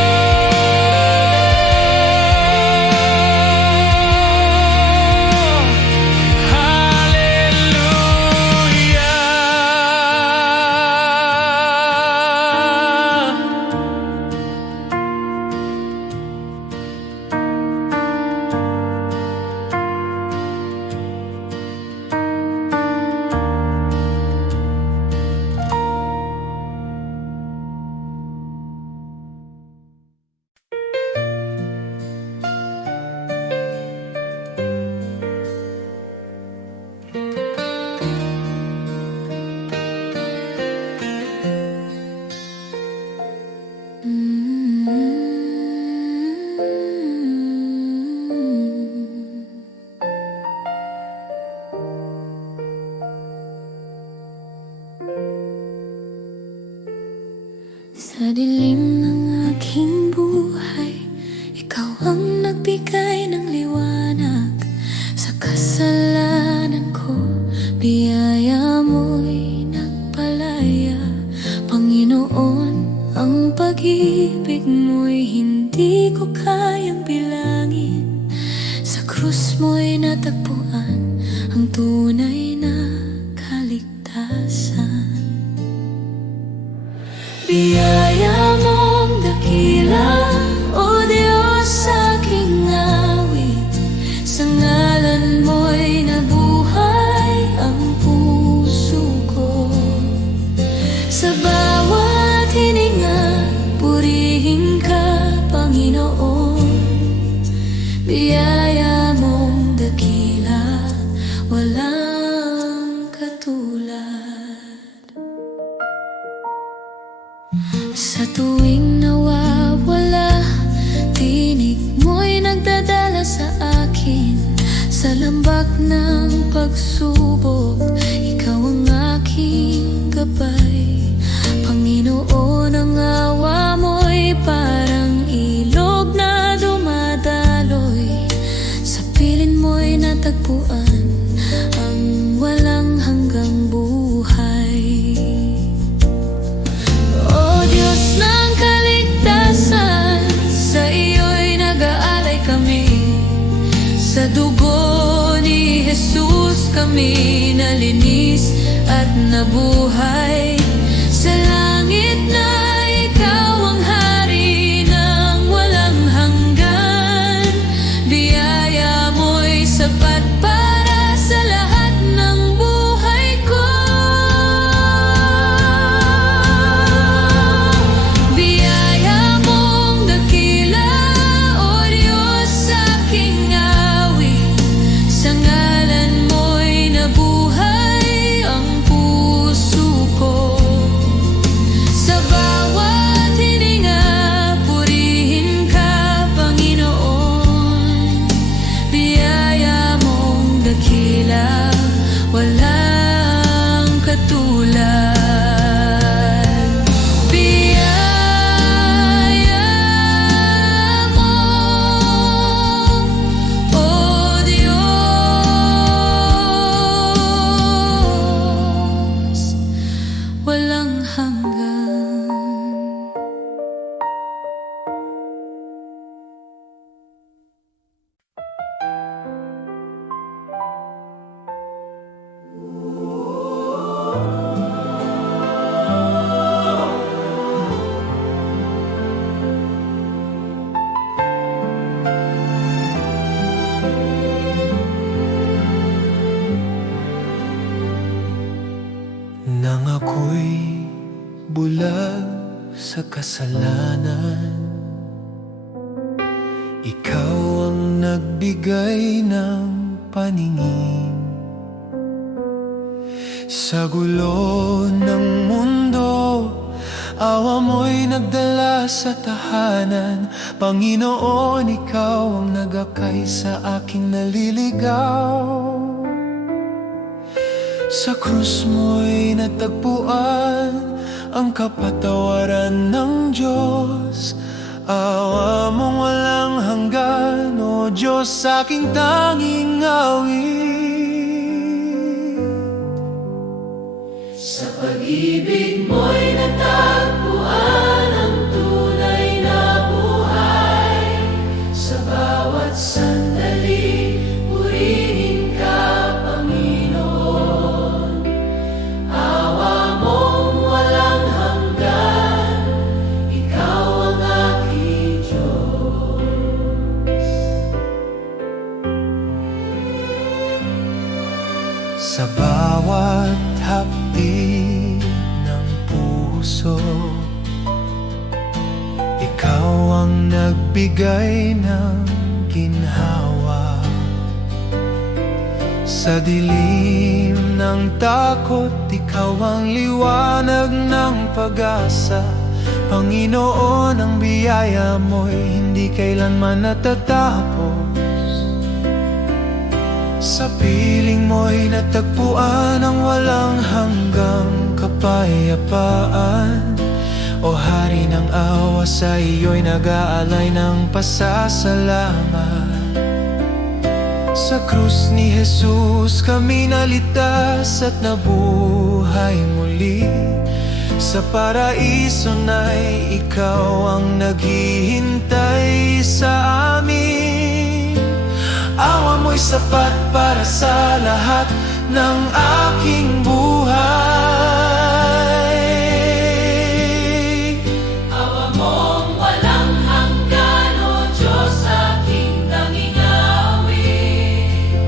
Alleluia. Sa dilim ng aking buhay, ikaw ang nagbigay ng liwanag. Sa kasalanan ko, biyaya mo'y nagpalaya. Panginoon, ang pag-ibig mo'y hindi ko kayang bilangin. Sa krus mo'y natagpuan ang tunay na kaligtasan. Biyaya mong dakila, O Diyos, aking awit. Sa ngalan mo'y nabuhay ang puso ko. Sa bawat hininga, purihin ka, Panginoon. Biyaya mong dakila, walang katulad. Sa tuwing nawawala, tinig mo'y nagdadala sa akin. Sa lambak ng pagsubok, ikaw ang aking gabay. Panginoon, ang awa mo'y parang ilog na dumadaloy. Sa piling mo'y natagpuan ang walang hanggang buhay. O Diyos ng kaligtasan, sa iyo'y nag-aalay kami. Sa dugo kami nalinis at nabuhay. Sa langit na ikaw ang hari ng walang hanggan. Biyaya mo'y sapat para sa lahat ng buhay ko. Biyaya mong dakila, O Diyos, sa aking awit. Sa ngalan mo'y nabuhay ang puso ko. Sa bawat hininga, purihin ka, Panginoon. Biyaya mong dakila, walang katulad. Biyaya mo, O Diyos, walang hanggan. Nang ako'y bulag sa kasalanan, ikaw ang nagbigay ng paningin. Sa gulo ng mundo, awa mo'y nagdala sa tahanan. Panginoon, ikaw ang nagakay sa aking naliligaw. Sa krus mo'y natagpuan ang kapatawaran ng Diyos. Awa mong walang hanggan, O Diyos, sa aking tanging awit. Sa pag-ibig mo'y natagpuan ang tunay na buhay. Sa bawat sandali, purihin ka, Panginoon. Awa mong walang hanggan, ikaw ang aking Diyos. Sa bawat hapdi ng puso, ikaw ang nagbigay ng ginhawa. Sa dilim ng takot, ikaw ang liwanag ng pag-asa. Panginoon, ang biyaya mo'y hindi kailanman natatapos. Sa piling mo'y natagpuan ang walang hanggang kapayapaan. O Hari ng awa, sa iyo'y nag-aalay ng pasasalamat. Sa krus ni Jesus kami nalitas at nabuhay muli. Sa paraiso na'y ikaw ang naghihintay sa amin. Awa mo'y sapat para sa lahat ng aking buhay. Awa mong walang hanggan, O Diyos, aking tanging awit.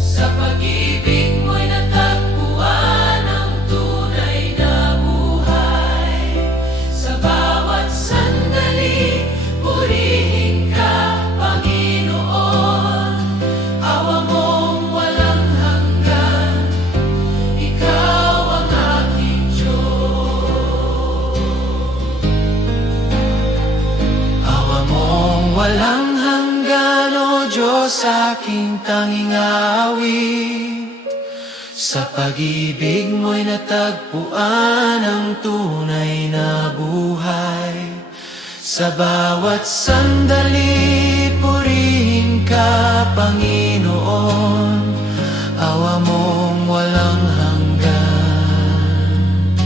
Sa pag-ibig mo'y natagpuan ang tunay na buhay. Sa bawat sandali, purihin ka, Panginoon. Awa mong walang hanggan, ikaw ang aking Diyos. Awa mong walang hanggan, O Diyos, aking tanging awit. Sa pag-ibig mo'y natagpuan ang tunay na buhay. Sa bawat sandali, purihin ka, Panginoon. Awa mong walang hanggan,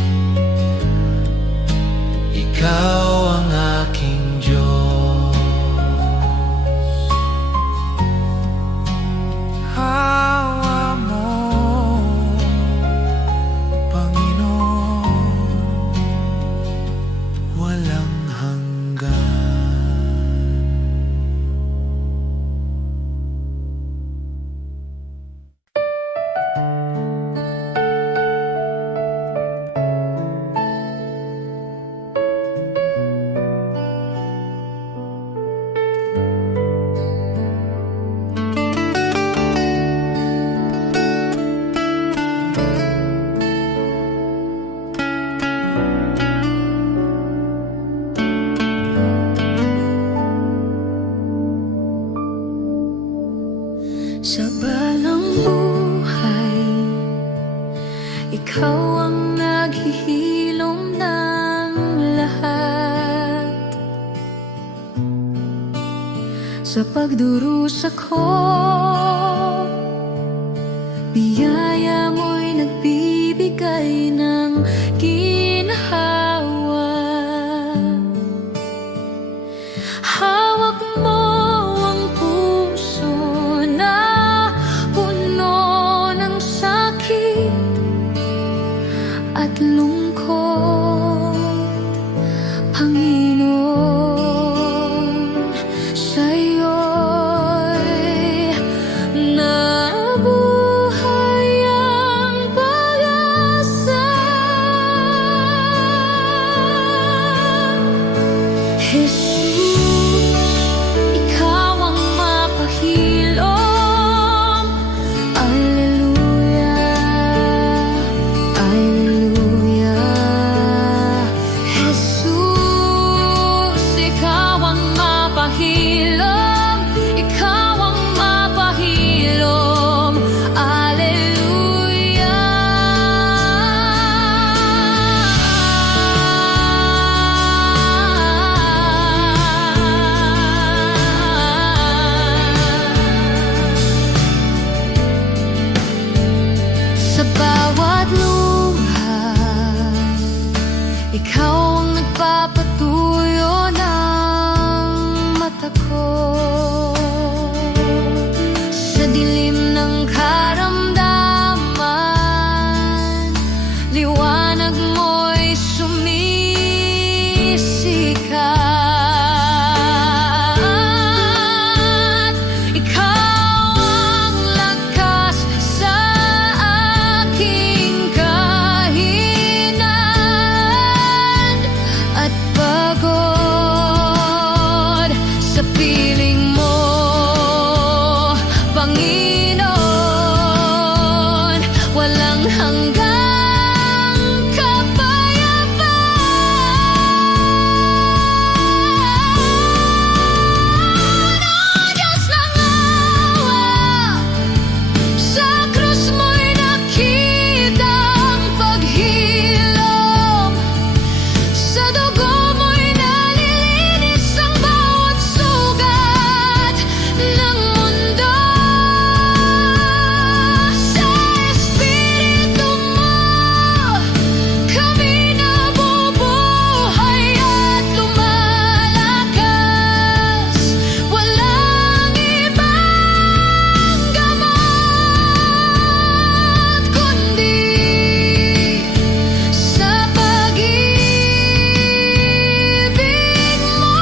ikaw ang aking Diyos. Awa mo balang buhay, ikaw ang naghihilom ng lahat. Sa pagdurusa ko, biyaya mo'y nagbibigay ng ginhawa. Hawak mo ang puso na puno ng sakit at lungkot, Panginoon. Sa'yo'y nabuhay ang pag-asa. Jesus, ikaw ang mapahilom. Alleluia, Alleluia. Jesus, ikaw ang mapahilom. Ikaw ang mapahilom. Alleluia. Sa bawat luha, ikaw ang nagpapatuyo ng mata ko. Sa dilim ng karamdaman, liwanag mo'y sumisikat. Ikaw ang lakas sa aking kahinaan at pagod. Sa piling mo, Panginoon, walang hanggang kapayapaan. O Diyos ng awa, sa krus mo'y nakita ang paghilom. Sa dugo mo'y nalilinis ang bawat sugat ng mundo. Sa Espiritu mo, kami nabubuhay at lumalakas. Walang ibang gamot kundi sa pag-ibig mo.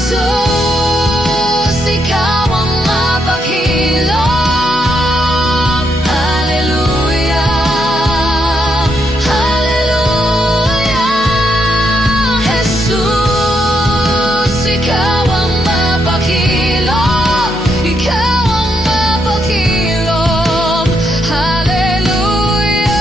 Jesus, ikaw ang mapaghilom. Alleluia, Alleluia. Jesus, ikaw ang mapaghilom. Ikaw ang mapaghilom. Alleluia.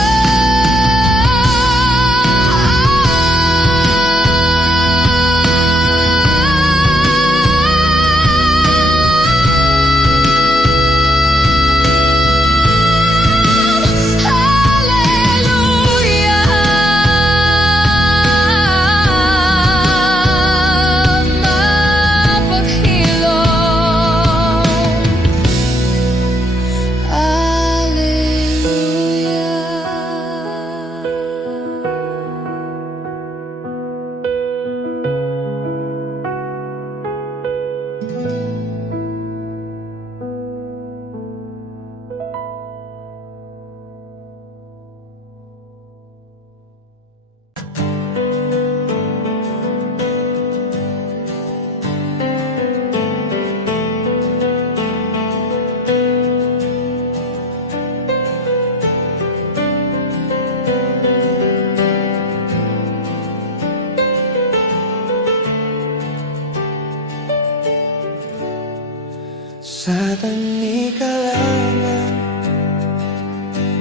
Sa tanikalangan,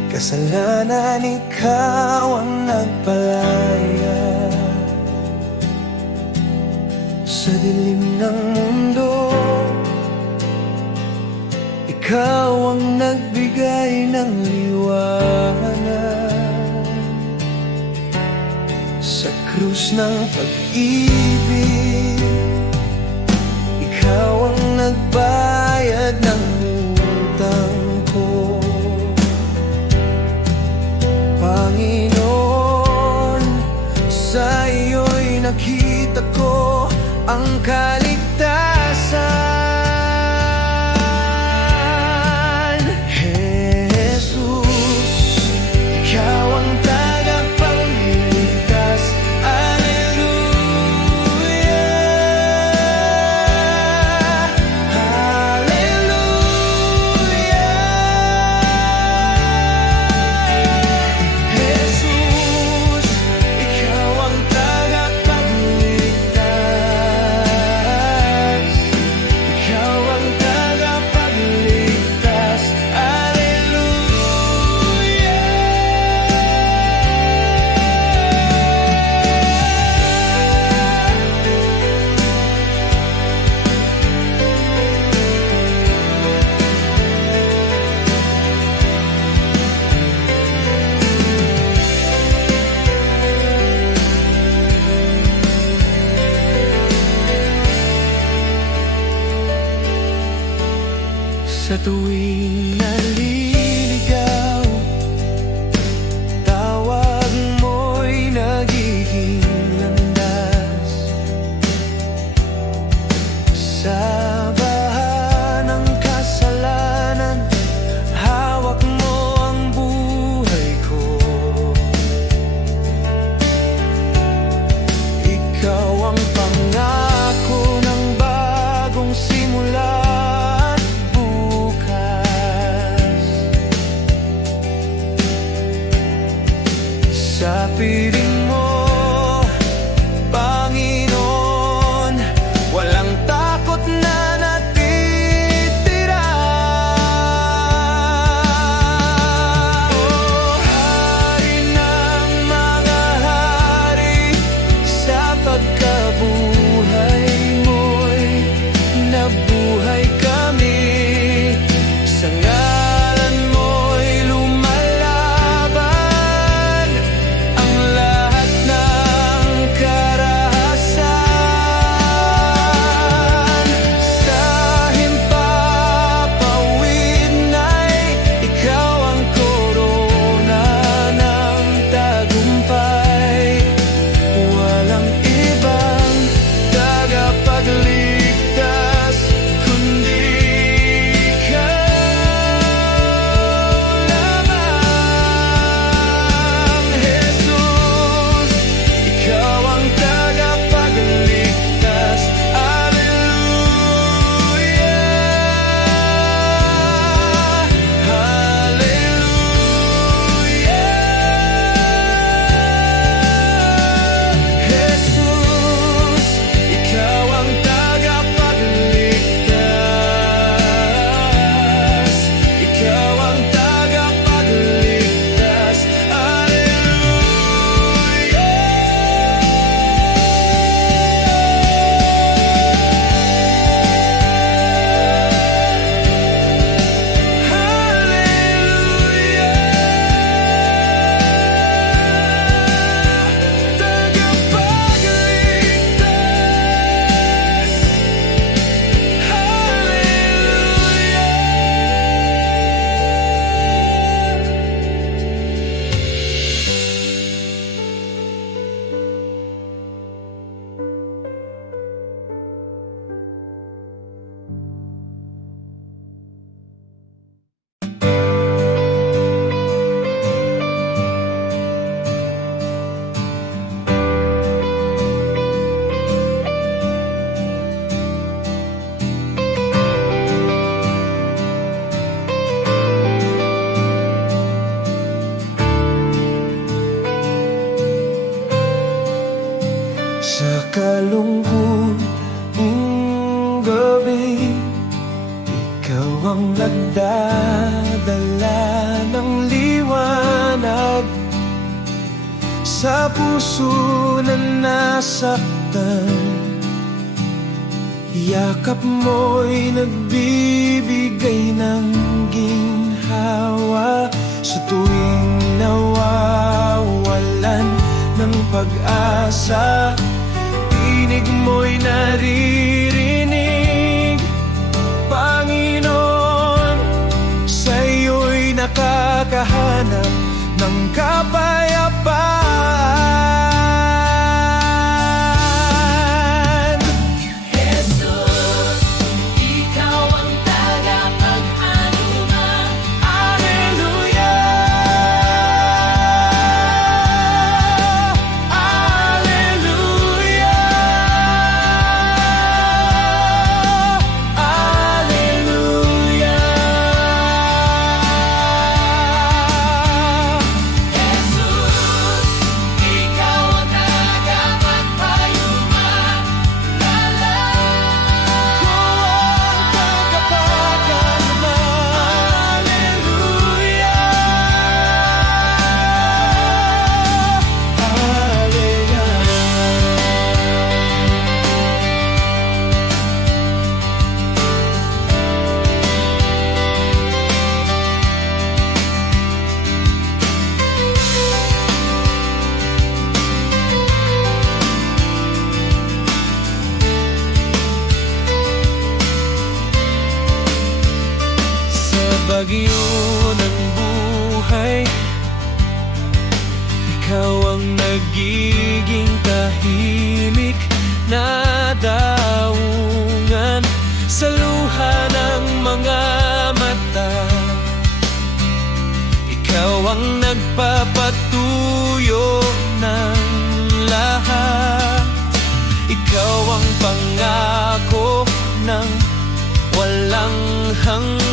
kasalanan ikaw ang nagpalaya. Sa sa dilim ng mundo, ikaw ang nagbigay ng liwanag. Sa krus ng pag-ibig, ikaw ang nagbayad ng utang ko. Panginoon, sa iyo'y nakita ko ang kaligtasan. Jesus, ikaw ang tagapagligtas. Hallelujah, hallelujah. Jesus, ikaw ang tagapagligtas. Ikaw ang tagapagligtas. Sa tuwing naliligaw, tawag mo'y nagiging landas. Sa baha ng kasalanan, hawak mo ang buhay ko. Ikaw ang pangako ng bagong simula. Sa piling mo, Panginoon, walang takot na natitira. Oh, Hari ng mga hari, sa pagkabuhay mo'y nabuhay kami. Sa ngalan mo'y lumalaban ang lahat ng karahasan. Sa himpapawid na'y ikaw ang korona ng tagumpay. Walang ibang tagapagligtas kundi Jesus, ikaw ang tagapagligtas. Hallelujah, hallelujah. Jesus, ikaw ang tagapagligtas. Ikaw ang tagapagligtas. Sa kalungkot ng gabi, ikaw ang nagdadala ng liwanag. Sa puso na nasaktan, Yakap mo'y nagbibigay ng ginhawa sa tuwing nawawalan ng pag-asa. Tinig mo'y naririnig, Panginoon, sa'yo'y nakakahanap ng kapayapaan. Jesus, ikaw ang tagapag-anuman. Alleluia, Alleluia, Alleluia. Jesus, ikaw ang tagapagpayuman. Sa bagyo ng buhay, ikaw ang nagiging tahimik na daungan sa luha ng mga mata. Ikaw ang nagpapatuyo ng lahat. Ikaw ang pangako ng walang hanggan.